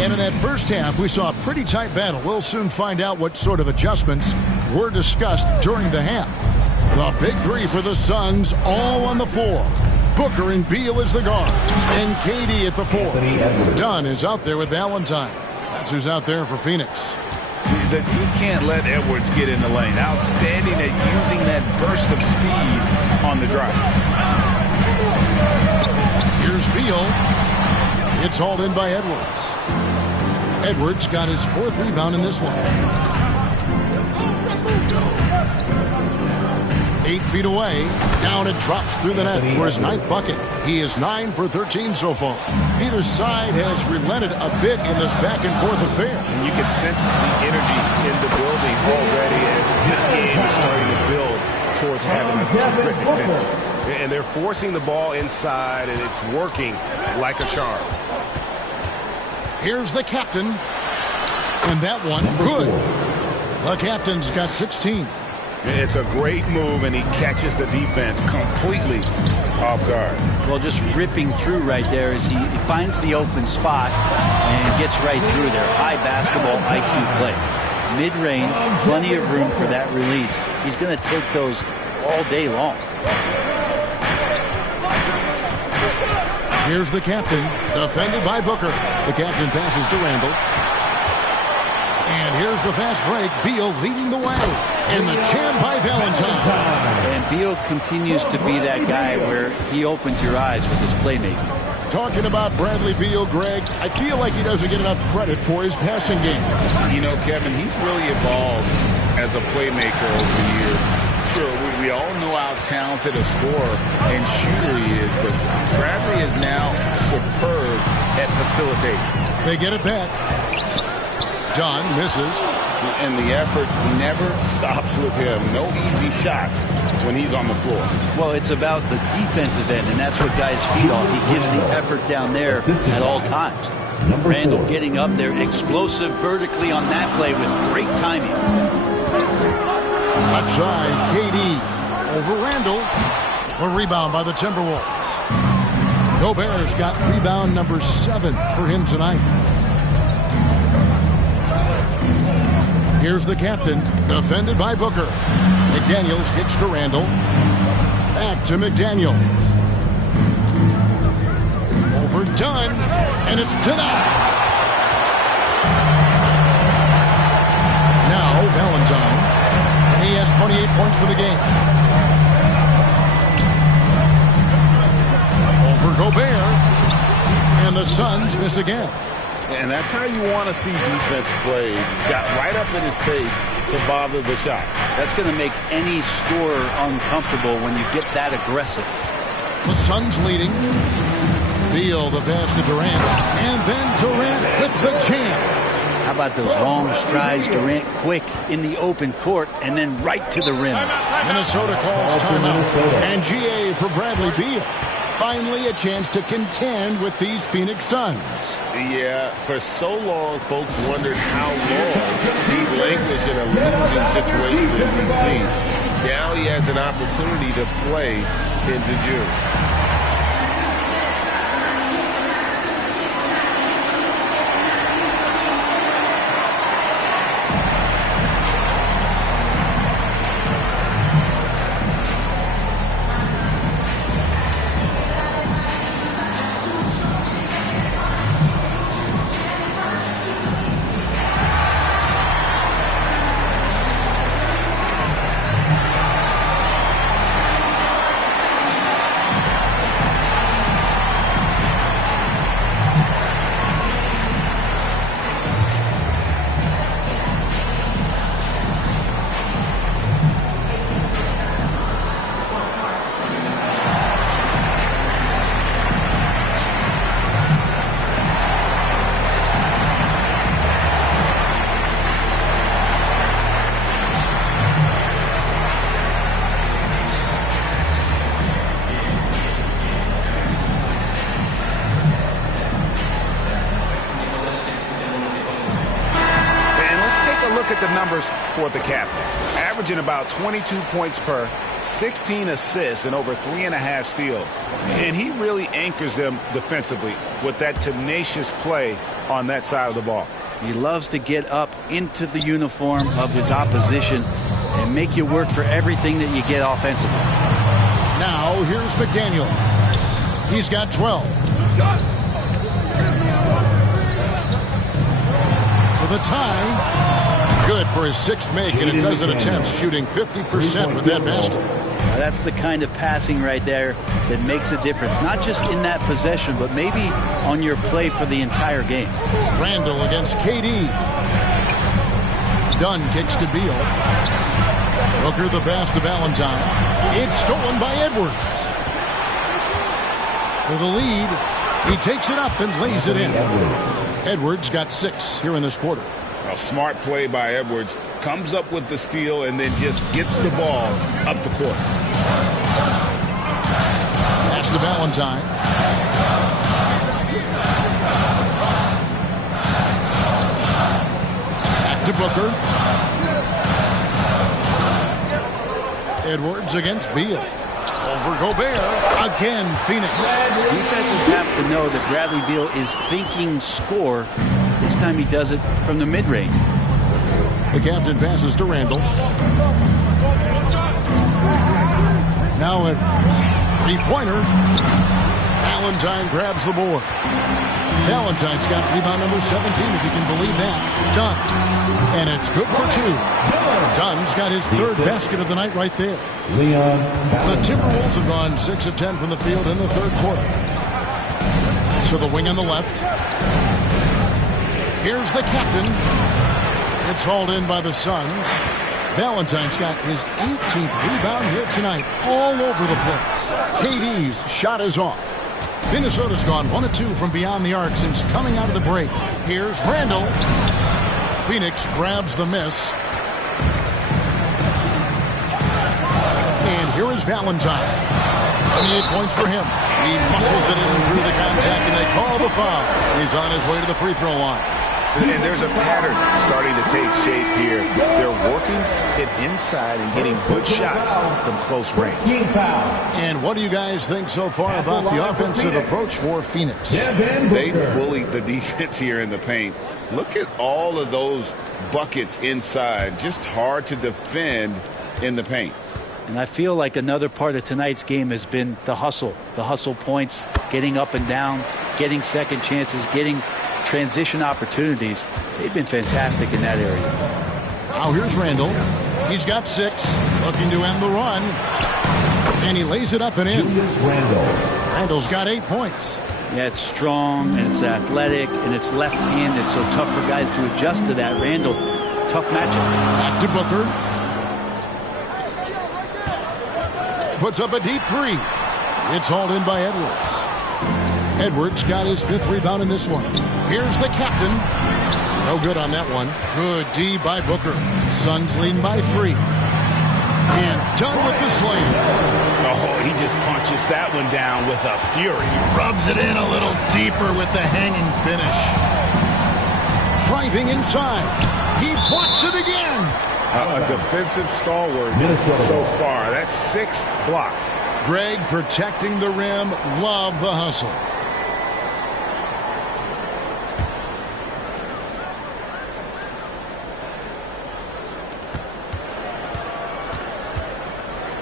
And in that first half, we saw a pretty tight battle. We'll soon find out what sort of adjustments were discussed during the half. The big 3 for the Suns, all on the floor. Booker and Beal as the guards, and KD at the 4. Dunn is out there with Valentine. That's who's out there for Phoenix. You can't let Edwards get in the lane. Outstanding at using that burst of speed on the drive. Here's Beal. It's hauled in by Edwards. Edwards got his 4th rebound in this one. 8 feet away. Down it drops through the net for his 9th bucket. He is 9 for 13 so far. Neither side has relented a bit in this back-and-forth affair. And you can sense the energy in the building already as this game is starting to build towards having a terrific finish. And they're forcing the ball inside, and it's working like a charm. Here's the captain. And that one, good. The captain's got 16. It's a great move, and he catches the defense completely off guard. Well, just ripping through right there as he finds the open spot and gets right through there. High basketball IQ play. Mid-range, plenty of room for that release. He's going to take those all day long. Here's the captain, defended by Booker. The captain passes to Randall. And here's the fast break. Beal leading the way. And the jam by Valentine. And Beal continues to be that guy where he opens your eyes with his playmaking. Talking about Bradley Beal, Greg, I feel like he doesn't get enough credit for his passing game. You know, Kevin, he's really evolved as a playmaker over the years. Sure, we all know how talented a scorer and shooter he is, but Bradley is now superb at facilitating. They get it back. John misses. And the effort never stops with him. No easy shots when he's on the floor. Well, it's about the defensive end, and that's what guys feed off. He gives the effort down there at all times. Randall getting up there, explosive vertically on that play with great timing. Left side, KD over Randall. A rebound by the Timberwolves. Gobert's got rebound number 7 for him tonight. Here's the captain, defended by Booker. McDaniels kicks to Randall. Back to McDaniels. Overdone, and it's denied. Now Valentine, and he has 28 points for the game. Over Gobert, and the Suns miss again. And that's how you want to see defense play. Got right up in his face to bother the shot. That's going to make any scorer uncomfortable when you get that aggressive. The Suns leading. Beal, the pass to Durant. And then Durant with the jam. How about those long strides, Durant quick in the open court and then right to the rim. Minnesota calls timeout. And GA for Bradley Beal. Finally a chance to contend with these Phoenix Suns. Yeah, for so long, folks wondered how long he'd languish in a losing situation in D.C. Now he has an opportunity to play into June. For the captain, averaging about 22 points per, 16 assists, and over 3.5 steals. And he really anchors them defensively with that tenacious play on that side of the ball. He loves to get up into the uniform of his opposition and make you work for everything that you get offensively. Now here's McDaniels. He's got 12. For the tie. Good for his 6th make and a dozen attempts, shooting 50% with that basket. Now that's the kind of passing right there that makes a difference, not just in that possession, but maybe on your play for the entire game. Randall against KD. Dunn kicks to Beal. Booker the pass to Valentine. It's stolen by Edwards. For the lead, he takes it up and lays it in. Edwards got 6 here in this quarter. A smart play by Edwards. Comes up with the steal and then just gets the ball up the court. Pass to Valentine. to Booker. Edwards against Beal. Over Gobert. Again, Phoenix. Defenses have to know that Bradley Beal is thinking score. This time he does it from the mid-range. The captain passes to Randall. Now a three-pointer. Valentine grabs the board. Valentine's got rebound number 17, if you can believe that. Dunn. And it's good for two. Dunn's got his third basket of the night right there. The Timberwolves have gone 6 of 10 from the field in the third quarter. To the wing on the left. Here's the captain. It's hauled in by the Suns. Valentine's got his 18th rebound here tonight, all over the place. KD's shot is off. Minnesota's gone 1 of 2 from beyond the arc since coming out of the break. Here's Randall. Phoenix grabs the miss. And here is Valentine. 28 points for him. He muscles it in through the contact, and they call the foul. He's on his way to the free throw line. And there's a pattern starting to take shape here. They're working it inside and getting good shots from close range. And what do you guys think so far about the offensive approach for Phoenix? They bullied the defense here in the paint. Look at all of those buckets inside. Just hard to defend in the paint. And I feel like another part of tonight's game has been the hustle points, getting up and down, getting second chances, getting transition opportunities. They've been fantastic in that area. Now here's Randall. He's got 6, looking to end the run. And he lays it up and in. Randall's got 8 points. Yeah, it's strong, and it's athletic, and it's left-handed, so tough for guys to adjust to that. Randall, tough matchup. Back to Booker. Puts up a deep 3. It's hauled in by Edwards. Edwards got his 5th rebound in this one. Here's the captain. No good on that one. Good D by Booker. Suns leading by 3. And done with the slam. Oh, he just punches that one down with a fury. Rubs it in a little deeper with the hanging finish. Driving inside. He blocks it again. A defensive stalwart so far. That's 6 blocked. Greg protecting the rim. Love the hustle.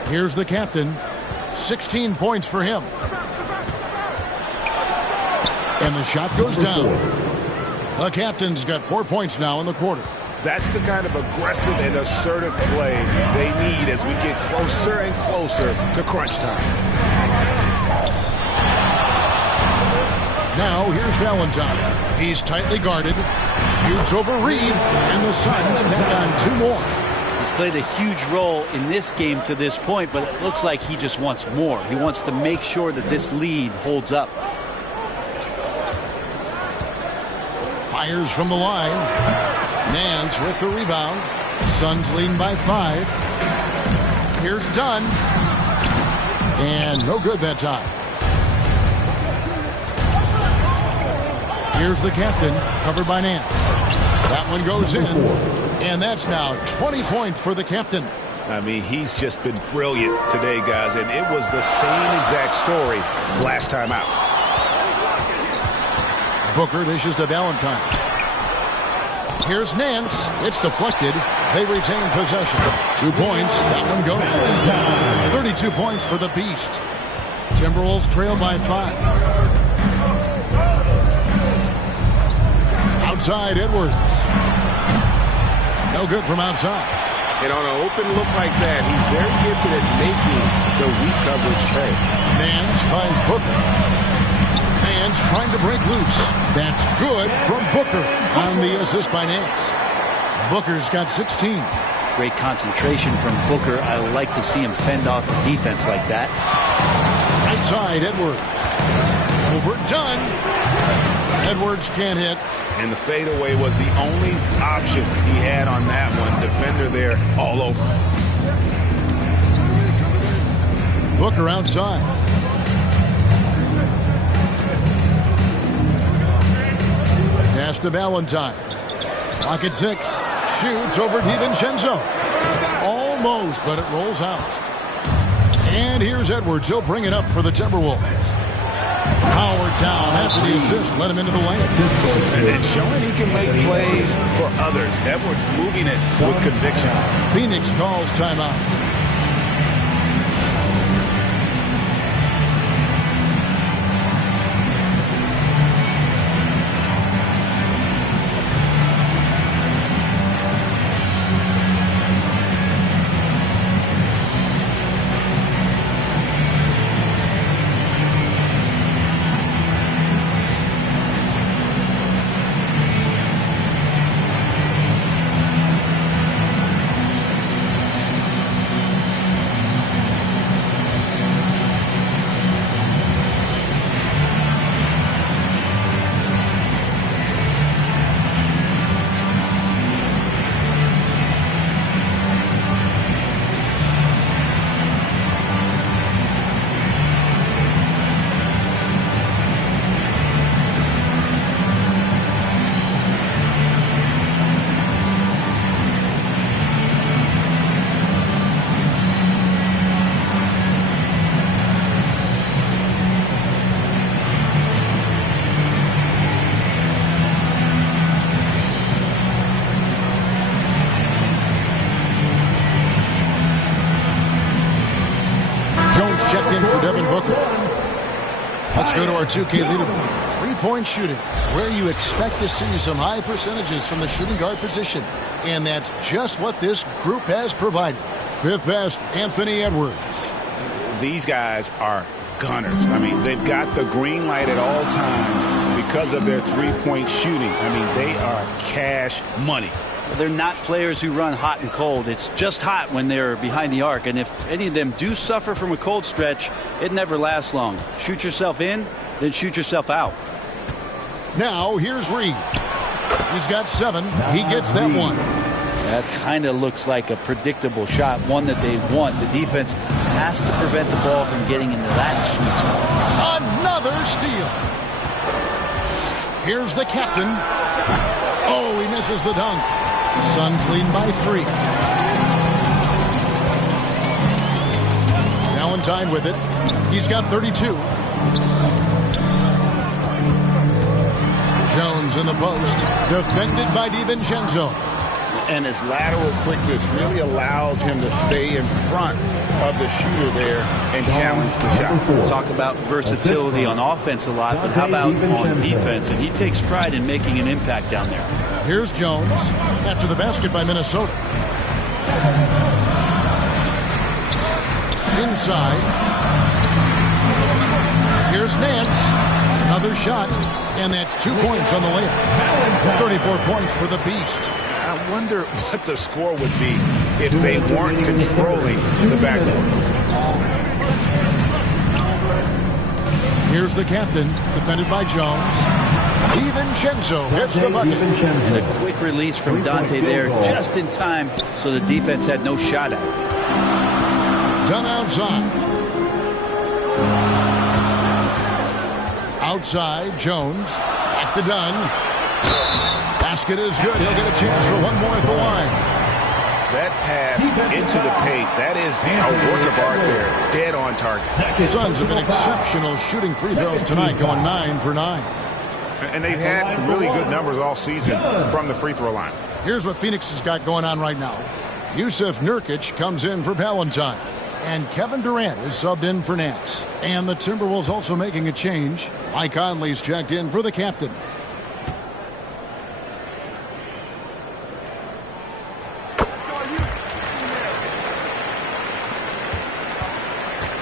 Here's the captain. 16 points for him. And the shot goes down. The captain's got 4 points now in the quarter. That's the kind of aggressive and assertive play they need as we get closer and closer to crunch time. Now here's Valentine. He's tightly guarded. Shoots over Reed. And the Suns tack on 2 more. He's played a huge role in this game to this point, but it looks like he just wants more. He wants to make sure that this lead holds up. Fires from the line. Nance with the rebound. Suns leading by 5. Here's Dunn. And no good that time. Here's the captain, covered by Nance. That one goes in. And that's now 20 points for the captain. I mean, he's just been brilliant today, guys. And it was the same exact story last time out. Booker dishes to Valentine. Here's Nance. It's deflected. They retain possession. 2 points. That one goes. 32 points for the Beast. Timberwolves trail by 5. Outside, Edwards. No good from outside. And on an open look like that, he's very gifted at making the weak coverage pay. Nance finds Booker. Nance trying to break loose. That's good from Booker on the assist by Nance. Booker's got 16. Great concentration from Booker. I like to see him fend off the defense like that. Right side, Edwards. Overdone. Edwards can't hit. And the fadeaway was the only option he had on that one. Defender there all over. Booker outside. Pass to Valentine. Clock at 6. shoots over DiVincenzo. Almost, but it rolls out. And here's Edwards. He'll bring it up for the Timberwolves. Howard down after the assist. Let him into the lane. And showing he can make plays for others. Edwards moving it with conviction. Phoenix calls timeout. Checked in for Devin Booker. Let's go to our 2K leaderboard. Three-point shooting, where you expect to see some high percentages from the shooting guard position. And that's just what this group has provided. Fifth best, Anthony Edwards. These guys are gunners. I mean, they've got the green light at all times because of their three-point shooting. I mean, they are cash money. They're not players who run hot and cold. It's just hot when they're behind the arc. And if any of them do suffer from a cold stretch, it never lasts long. Shoot yourself in, then shoot yourself out. Now, here's Reed. He's got 7. He gets that one. That kind of looks like a predictable shot, one that they want. The defense has to prevent the ball from getting into that sweet spot. Another steal. Here's the captain. Oh, he misses the dunk. Suns leading by 3. Valentine with it. He's got 32. Jones in the post. Defended by DiVincenzo. And his lateral quickness really allows him to stay in front of the shooter there and challenge the shot. Talk about versatility on offense a lot, but how about on defense? And he takes pride in making an impact down there. Here's Jones after the basket by Minnesota. Inside. Here's Nance. Another shot, and that's 2 points on the layup. 34 points for the Beast. I wonder what the score would be if they weren't controlling the backcourt. Here's the captain, defended by Jones. DiVincenzo hits the bucket. And a quick release from Dante there just in time so the defense had no shot at it. Done outside. Outside, Jones. Back to Dunn. Basket is good. He'll get a chance for one more at the line. That pass into the paint, that is a work of art there. Dead on target. The Suns have been exceptional shooting free throws tonight, going 9 for 9. And they've had really good numbers all season from the free throw line. Here's what Phoenix has got going on right now. Yusuf Nurkic comes in for Valentine. And Kevin Durant is subbed in for Nance. And the Timberwolves also making a change. Mike Conley's checked in for the captain.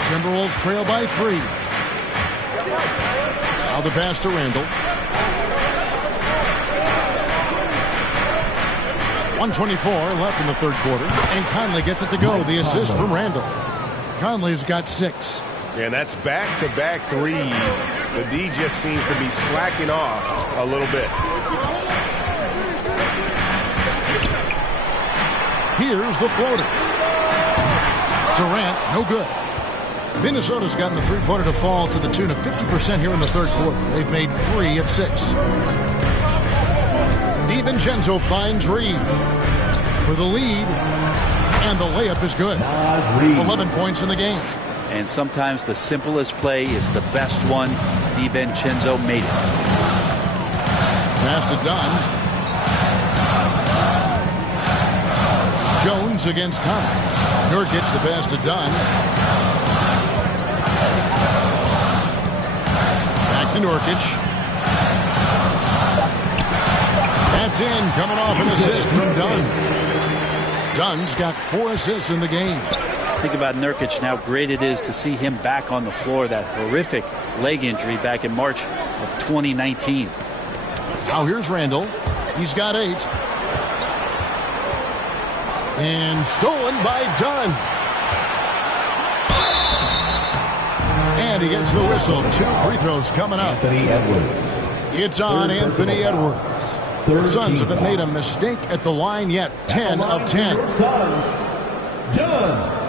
Timberwolves trail by 3. Now the pass to Randall. 1:24 left in the third quarter. And Conley gets it to go. The assist from Randall. Conley's got 6. And that's back-to-back threes. The D just seems to be slacking off a little bit. Here's the floater. Durant, no good. Minnesota's gotten the three-pointer to fall to the tune of 50% here in the third quarter. They've made 3 of 6. DiVincenzo finds Reed. for the lead. And the layup is good. 11 points in the game. And sometimes the simplest play is the best one. DiVincenzo made it. Pass to Dunn. Jones against Conley. Nurkic the pass to Dunn. Back to Nurkic. That's in, coming off an assist from Dunn. Dunn's got 4 assists in the game. Think about Nurkic and how great it is to see him back on the floor. That horrific leg injury back in March of 2019. Now here's Randall. He's got 8. And stolen by Dunn. And he gets the whistle. 2 free throws coming up. Anthony Edwards. It's on Anthony Edwards. The Suns haven't made a mistake at the line yet. 10 of 10. Suns, Dunn.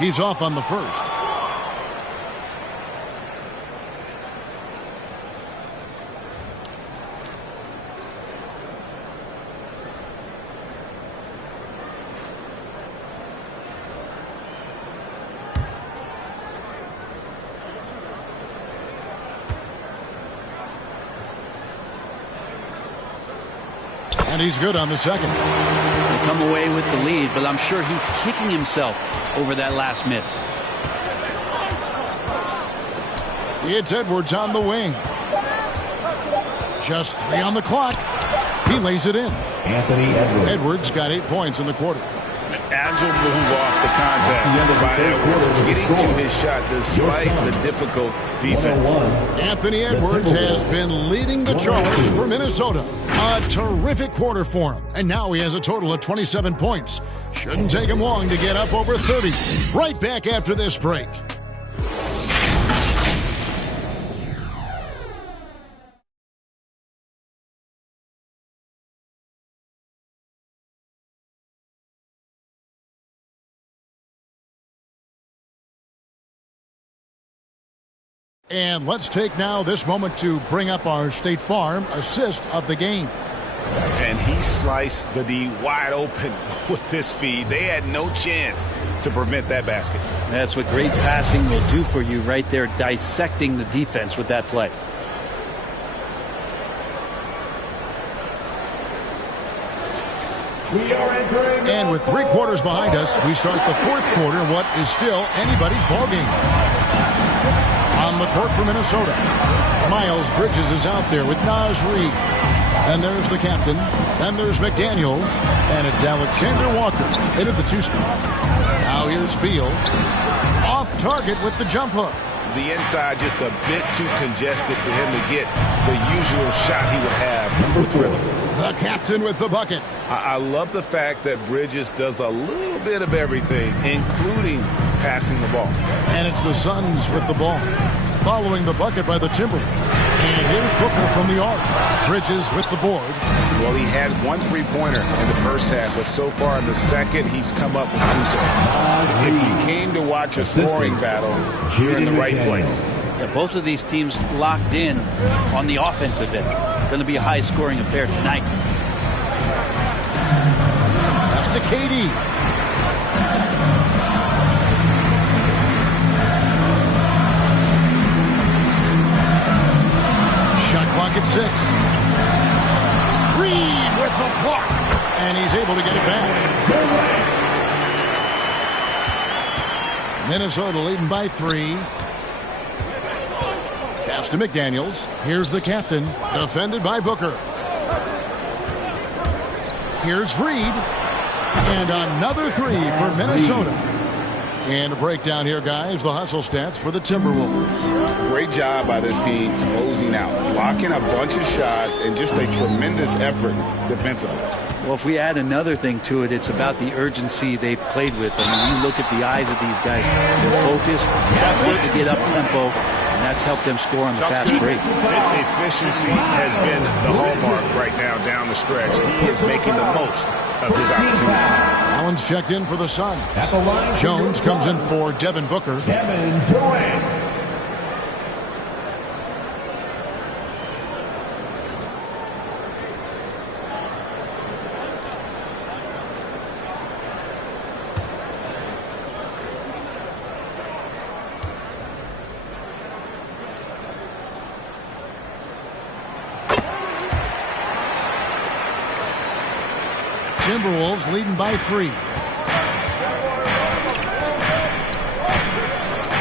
He's off on the first. And he's good on the second. They come away with the lead, but I'm sure he's kicking himself over that last miss. It's Edwards on the wing. Just 3 on the clock. He lays it in. Anthony Edwards. Edwards got 8 points in the quarter. Agile move off the contact by Edwards, getting to his shot despite the difficult defense. Anthony Edwards has been leading the charge for Minnesota. A terrific quarter for him. And now he has a total of 27 points. Shouldn't take him long to get up over 30. Right back after this break. And let's take now this moment to bring up our State Farm assist of the game. And he sliced the D wide open with this feed. They had no chance to prevent that basket. That's what great passing will do for you right there, dissecting the defense with that play. And with 3 quarters behind us, we start the 4th quarter, what is still anybody's ballgame. On the court for Minnesota, Miles Bridges is out there with Naz Reid. And there's the captain. Then there's McDaniels. And it's Alexander Walker into the 2 spot. Now here's Beal. Off target with the jump hook. The inside just a bit too congested for him to get the usual shot he would have with rhythm. The captain with the bucket. I love the fact that Bridges does a little bit of everything, including passing the ball. And it's the Suns with the ball, following the bucket by the Timberwolves. And here's Booker from the arc. Bridges with the board. Well, he had 1 3-pointer in the first half, but so far in the second, he's come up with 2 seconds. If you came to watch a scoring battle, you're in the right place. Yeah, both of these teams locked in on the offensive end. Going to be a high-scoring affair tonight. That's to KD. Shot clock at 6. Reed with the block. And he's able to get it back. Minnesota leading by 3. Pass to McDaniels. Here's the captain. Defended by Booker. Here's Reed. And another 3 for Minnesota. And a breakdown here, guys. The hustle stats for the Timberwolves. Great job by this team closing out. Blocking a bunch of shots and just a tremendous effort defensively. Well, if we add another thing to it, it's about the urgency they've played with. I mean, you look at the eyes of these guys. They're focused, desperate to get up tempo. And that's helped them score on the fast break. Efficiency has been the hallmark right now down the stretch. He is making the most of his opportunity. Allen's checked in for the Suns. Jones comes in for Devin Booker. Kevin Durant. Timberwolves leading by 3.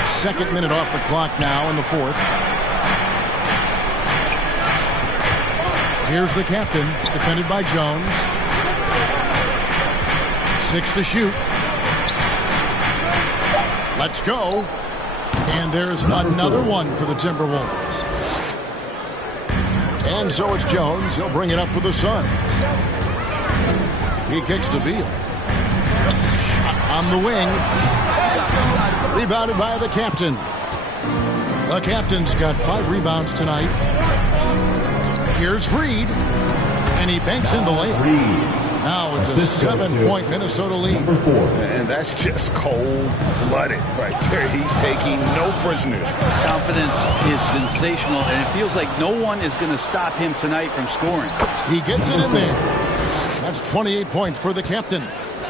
Second minute off the clock now in the 4th. Here's the captain, defended by Jones. 6 to shoot. Let's go. And there's another one for the Timberwolves. And so it's Jones. He'll bring it up for the Suns. He kicks to Beal. Shot on the wing. Rebounded by the captain. The captain's got 5 rebounds tonight. Here's Reed. And he banks in the layup. Now it's a 7-point Minnesota lead. And that's just cold-blooded right there. He's taking no prisoners. Confidence is sensational, and it feels like no one is going to stop him tonight from scoring. He gets it in there. That's 28 points for the captain.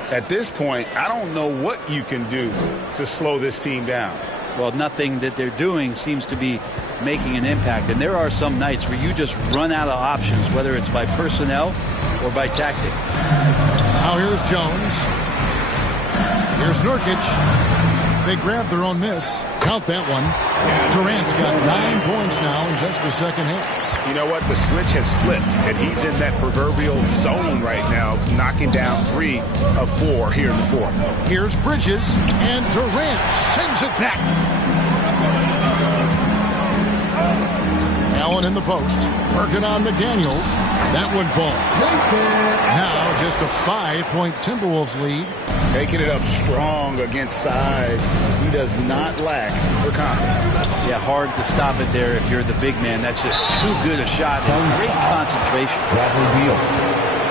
At this point, I don't know what you can do to slow this team down. Well, nothing that they're doing seems to be making an impact. And there are some nights where you just run out of options, whether it's by personnel or by tactic. Now here's Jones. Here's Nurkic. They grabbed their own miss. Count that one. Durant's got 9 points now in just the second half. You know what? The switch has flipped, and he's in that proverbial zone right now, knocking down 3 of 4 here in the 4th. Here's Bridges, and Durant sends it back. Allen in the post, working on McDaniels. That one falls. Now just a 5-point Timberwolves lead. Taking it up strong against size. He does not lack for confidence. Yeah, hard to stop it there if you're the big man. That's just too good a shot and great concentration. Bradley Beal.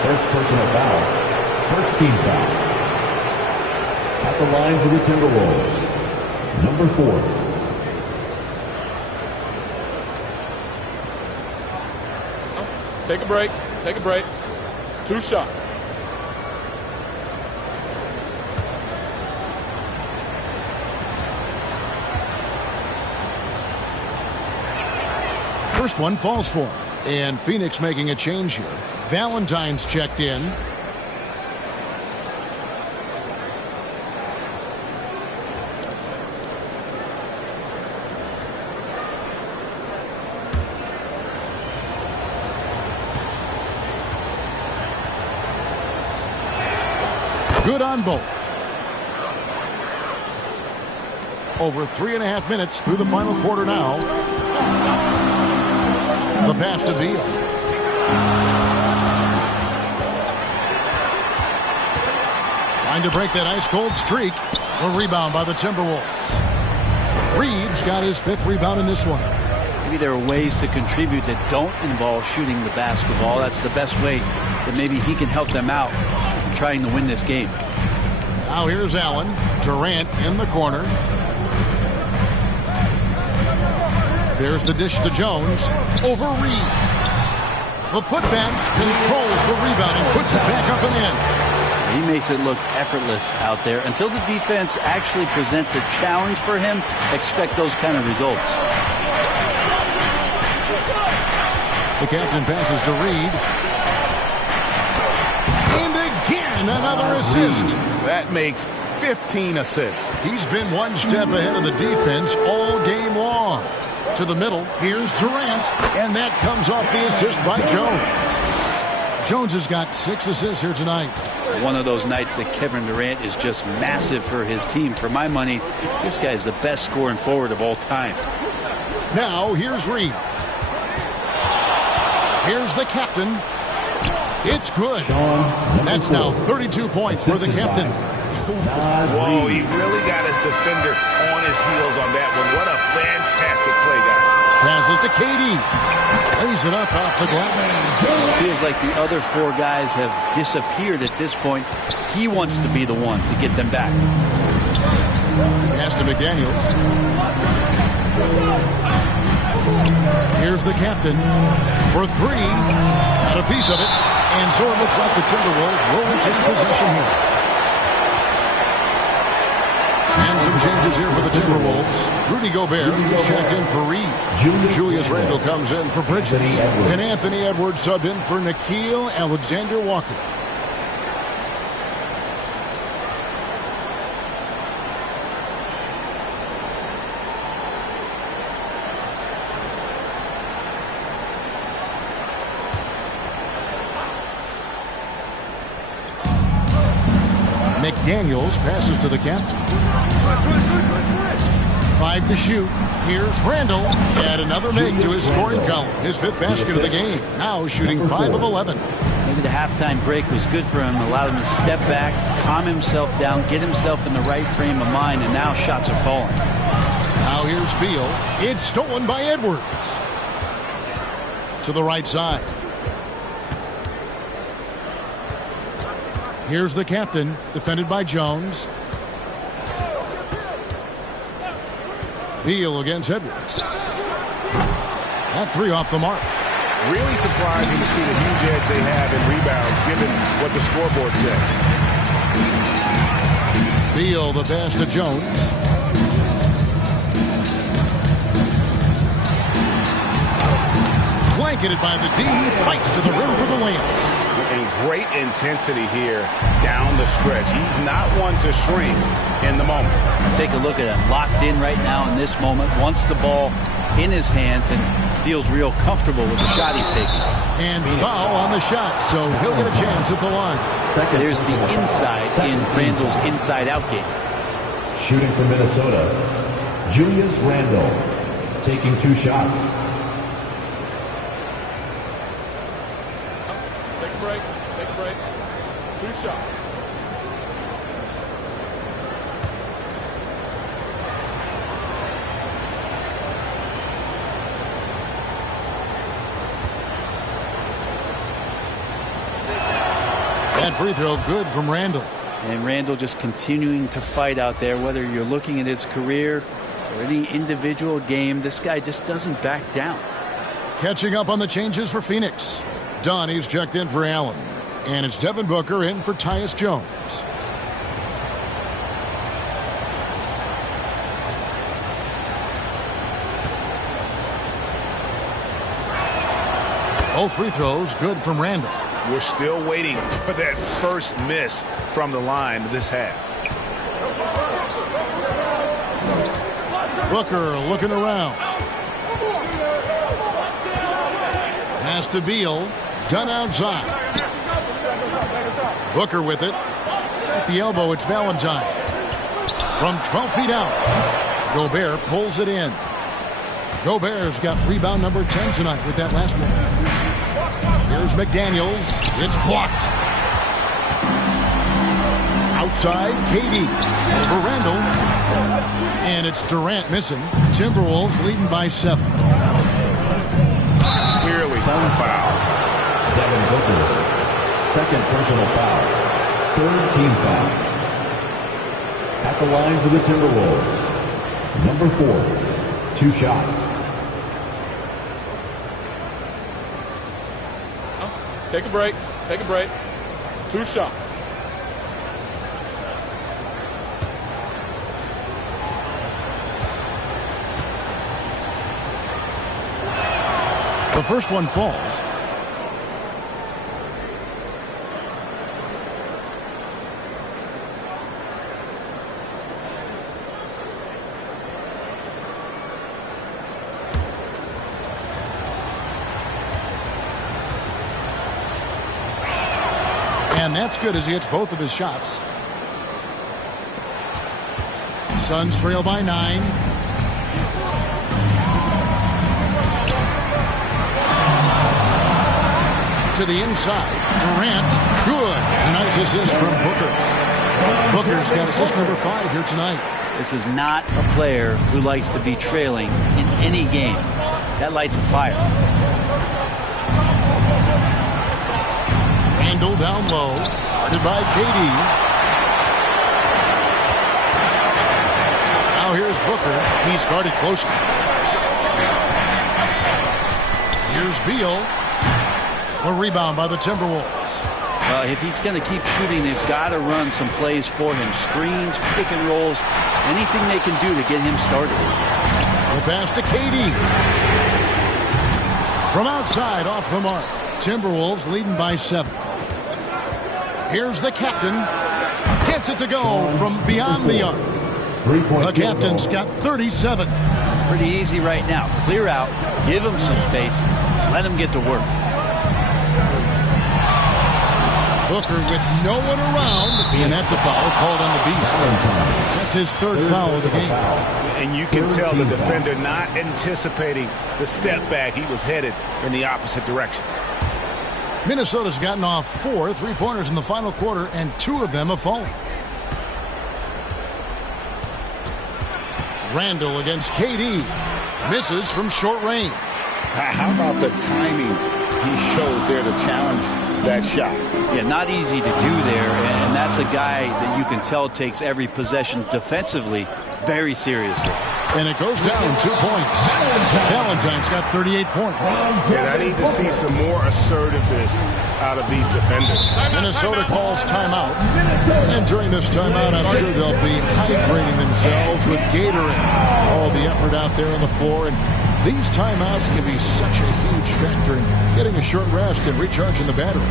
First personal foul. First team foul. At the line for the Timberwolves. Number 4. Take a break. Take a break. 2 shots. First one falls for him. And Phoenix making a change here. Valentine's checked in. Good on both. Over 3.5 minutes through the final quarter now. The pass to Beal. Trying to break that ice-cold streak. A rebound by the Timberwolves. Reed's got his 5th rebound in this one. Maybe there are ways to contribute that don't involve shooting the basketball. That's the best way that maybe he can help them out in trying to win this game. Now here's Allen. Durant in the corner. There's the dish to Jones. Over Reed. The putback controls the rebound and puts it back up and in. He makes it look effortless out there. Until the defense actually presents a challenge for him, expect those kind of results. The captain passes to Reed. And again, another assist. That makes 15 assists. He's been one step ahead of the defense all game long. To the middle, here's Durant, and that comes off the assist by Jones. Jones has got 6 assists here tonight. One of those nights that Kevin Durant is just massive for his team. For my money, this guy's the best scoring forward of all time. Now, here's Reed. Here's the captain. It's good. That's now 32 points for the captain. Whoa, he really got his defender on his heels on that one. What a fantastic play, guys. Passes to KD. Lays it up off the glass. Feels like the other four guys have disappeared at this point. He wants to be the one to get them back. Pass to McDaniels. Here's the captain for three. Got a piece of it. And so it looks like the Timberwolves will retain possession here. And some changes here for the Timberwolves. Rudy Gobert is checked in for Reed. Julius Randle comes in for Bridges. And Anthony Edwards subbed in for Nickeil Alexander-Walker. McDaniels passes to the captain. 5 to shoot. Here's Randle. Add another make to his scoring column. His 5th basket of the game. Now shooting 5 of 11. Maybe the halftime break was good for him. Allowed him to step back, calm himself down, get himself in the right frame of mind, and now shots are falling. Now here's Beal. It's stolen by Edwards. To the right side. Here's the captain, defended by Jones. Beal against Edwards. That three off the mark. Really surprising to see the huge edge they have in rebounds, given what the scoreboard says. Beal the pass to Jones. Blanketed by the D. Fights to the rim for the layup. And great intensity here down the stretch. He's not one to shrink in the moment. Take a look at him. Locked in right now in this moment. Wants the ball in his hands and feels real comfortable with the shot he's taking. And foul on the shot, so he'll get a chance at the line. There's the inside in Randle's inside-out game. Shooting for Minnesota, Julius Randle taking 2 shots. Take a break. Take a break. 2 shots. That free throw good from Randle. And Randle just continuing to fight out there, whether you're looking at his career or any individual game. This guy just doesn't back down. Catching up on the changes for Phoenix. Donnie's checked in for Allen. And it's Devin Booker in for Tyus Jones. Both free throws good from Randle. We're still waiting for that first miss from the line this half. Booker looking around. Pass to Beal. Done outside. Booker with it. At the elbow, it's Valentine. From 12 feet out. Gobert pulls it in. Gobert's got rebound number 10 tonight with that last one. Here's McDaniels. It's blocked. Outside, KD. Over Randle. And it's Durant missing. Timberwolves leading by 7. Clearly foul. Devin Booker, 2nd personal foul. 3rd team foul. At the line for the Timberwolves. Number 4, 2 shots. Take a break. Take a break. 2 shots. The first one falls. And that's good as he hits both of his shots. Suns trail by 9. to the inside. Durant, good. A nice assist from Booker. Booker's got assist number 5 here tonight. This is not a player who likes to be trailing in any game. That lights a fire. Randle down low. Guarded by KD. Now here's Booker. He's guarded closely. Here's Beal. A rebound by the Timberwolves. Well, if he's going to keep shooting, they've got to run some plays for him. Screens, pick and rolls, anything they can do to get him started. The pass to KD. From outside, off the mark. Timberwolves leading by 7. Here's the captain. Gets it to go from beyond the arc. The captain's got 37. Pretty easy right now. Clear out, give him some space, let him get to work. Booker with no one around, and that's a foul called on the Beast. That's his 3rd foul of the game. And you can tell the defender not anticipating the step back. He was headed in the opposite direction. Minnesota's gotten off 4 3-pointers in the final quarter, and 2 of them have fallen. Randle against KD. Misses from short range. How about the timing he shows there to challenge that shot? Yeah, not easy to do there, and that's a guy that you can tell takes every possession defensively very seriously. And it goes down 2 points. Valentine's got 38 points. And I need to see some more assertiveness out of these defenders. Minnesota calls timeout. And during this timeout, I'm sure they'll be hydrating themselves with Gatorade. All the effort out there on the floor. And these timeouts can be such a huge factor in getting a short rest and recharging the battery.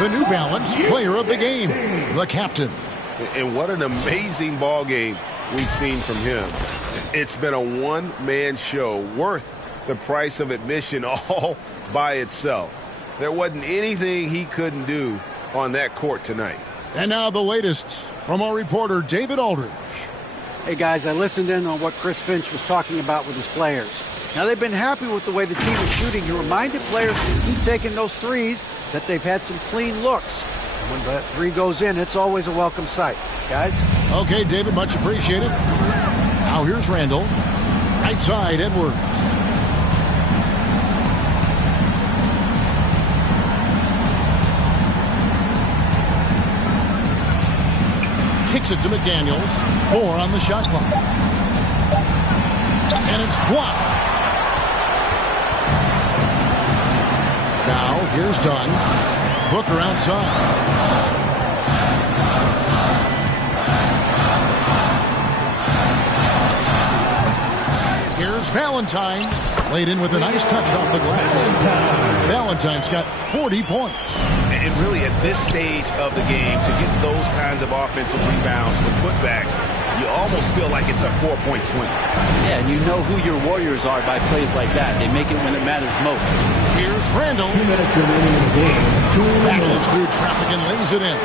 The New Balance Player of the Game, the captain. And what an amazing ball game we've seen from him. It's been a one-man show worth the price of admission all by itself. There wasn't anything he couldn't do on that court tonight. And now the latest from our reporter, David Aldridge. Hey, guys, I listened in on what Chris Finch was talking about with his players. Now, they've been happy with the way the team is shooting. He reminded players to keep taking those threes, that they've had some clean looks. When that 3 goes in, it's always a welcome sight. Guys? Okay, David, much appreciated. Now here's Randle. Right side, Edwards. Kicks it to McDaniels. 4 on the shot clock. And it's blocked. Now, here's Dunn. Booker outside. Here's Valentine. Laid in with a nice touch off the glass. Valentine's got 40 points. And really, at this stage of the game, to get those kinds of offensive rebounds for putbacks, you almost feel like it's a 4-point swing. Yeah, and you know who your Warriors are by plays like that. They make it when it matters most. Here's Randle. 2 minutes remaining in the game. Battles through traffic and lays it in.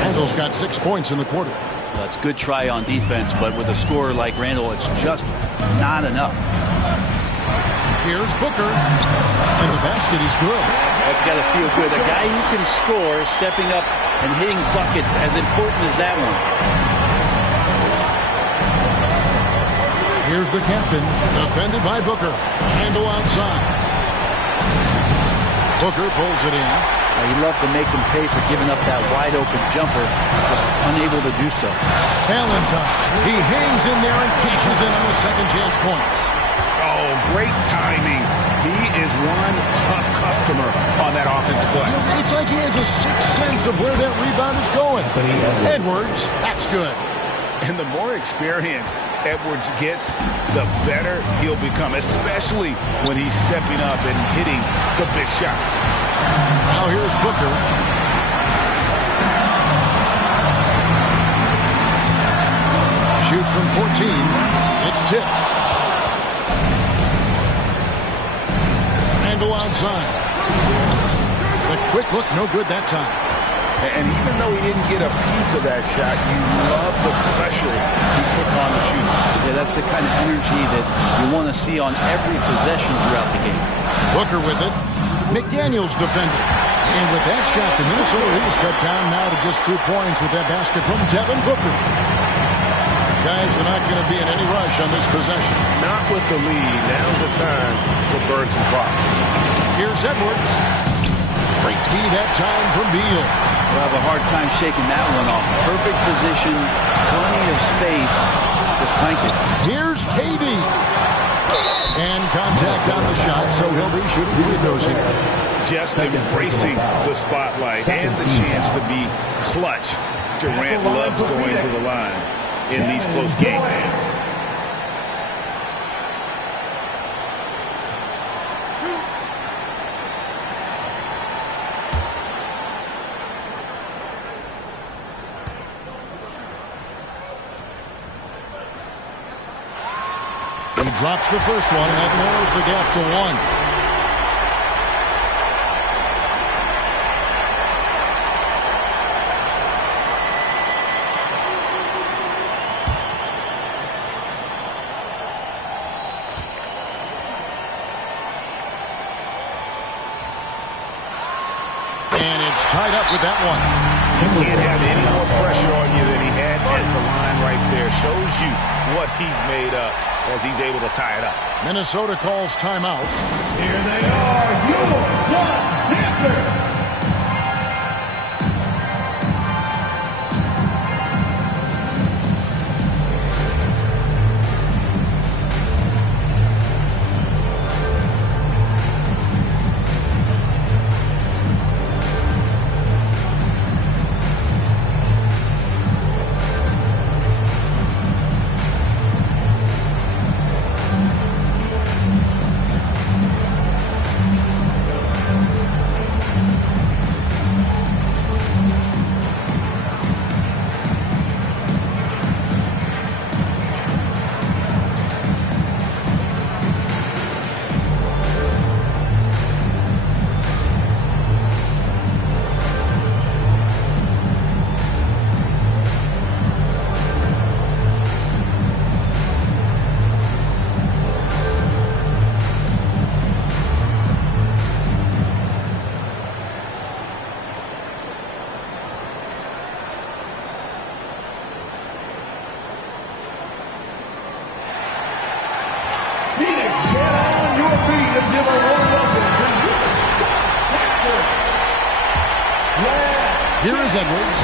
Randle's got 6 points in the quarter. Well, it's good try on defense, but with a scorer like Randle, it's just not enough. Here's Booker. And the basket is good. That's got to feel good. A guy who can score, stepping up and hitting buckets, as important as that one. Here's the captain, defended by Booker. Handle outside. Booker pulls it in. He'd love to make him pay for giving up that wide-open jumper, just unable to do so. Valentine, he hangs in there and cashes in on the second chance points. Oh, great timing. He is one tough customer on that offensive play. It's like he has a sixth sense of where that rebound is going. Edwards, that's good. And the more experience Edwards gets, the better he'll become, especially when he's stepping up and hitting the big shots. Now here's Booker. Shoots from 14. It's tipped. Handle outside. The quick look, no good that time. And even though he didn't get a piece of that shot, you love the pressure he puts on the shooter. Yeah, that's the kind of energy that you want to see on every possession throughout the game. Booker with it. McDaniels defended. And with that shot, the Minnesota Leafs cut down now to just 2 points with that basket from Devin Booker. Guys are not going to be in any rush on this possession. Not with the lead. Now's the time to burn some clock. Here's Edwards. Great D that time from Beal. We'll have a hard time shaking that one off. Perfect position, plenty of space. Just clanked it. Here's KD. And contact on the shot, so he'll be shooting free throws here. Just embracing the spotlight and the chance to be clutch. Durant loves going to the line in these close games. He drops the first one, and that narrows the gap to 1. Tied up with that one. He can't have any more pressure on you than he had at the line right there. Shows you what he's made up as he's able to tie it up. Minnesota calls timeout. Here they are, your Suns Panthers. Here is Edwards.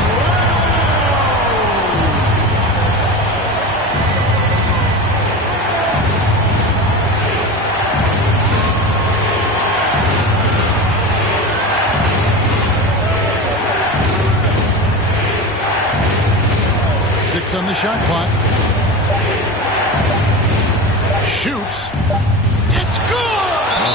Six on the shot clock. Shoots. It's good!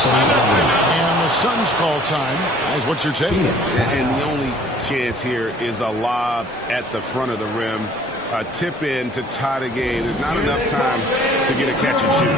And the Suns call time. Guys, what's your take? And the only chance here is a lob at the front of the rim. A tip in to tie the game. There's not enough time to get a catch and shoot.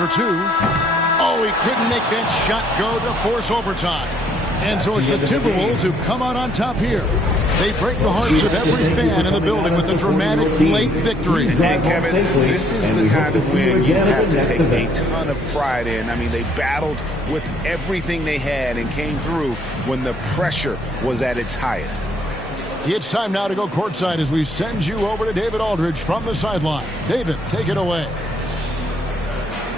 for two. Oh, he couldn't make that shot go to force overtime. And so it's the Timberwolves who come out on top here. They break the hearts of every fan in the building with a dramatic late victory. And Kevin, this is the kind of win you have to take a ton of pride in. I mean, they battled with everything they had and came through when the pressure was at its highest. It's time now to go courtside as we send you over to David Aldridge from the sideline. David, take it away.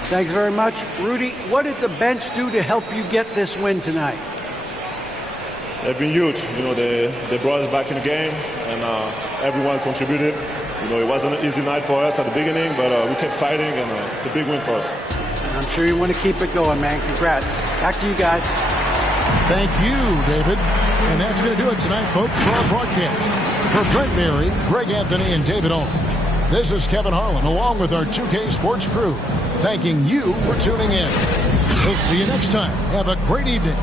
Thanks very much. Rudy, what did the bench do to help you get this win tonight? They've been huge. You know, they brought us back in the game, and everyone contributed. You know, it wasn't an easy night for us at the beginning, but we kept fighting, and it's a big win for us. I'm sure you want to keep it going, man. Congrats. Back to you guys. Thank you, David. And that's going to do it tonight, folks, for our broadcast. For Brent Barry, Greg Anthony, and David Aldridge, this is Kevin Harlan, along with our 2K Sports crew, thanking you for tuning in. We'll see you next time. Have a great evening.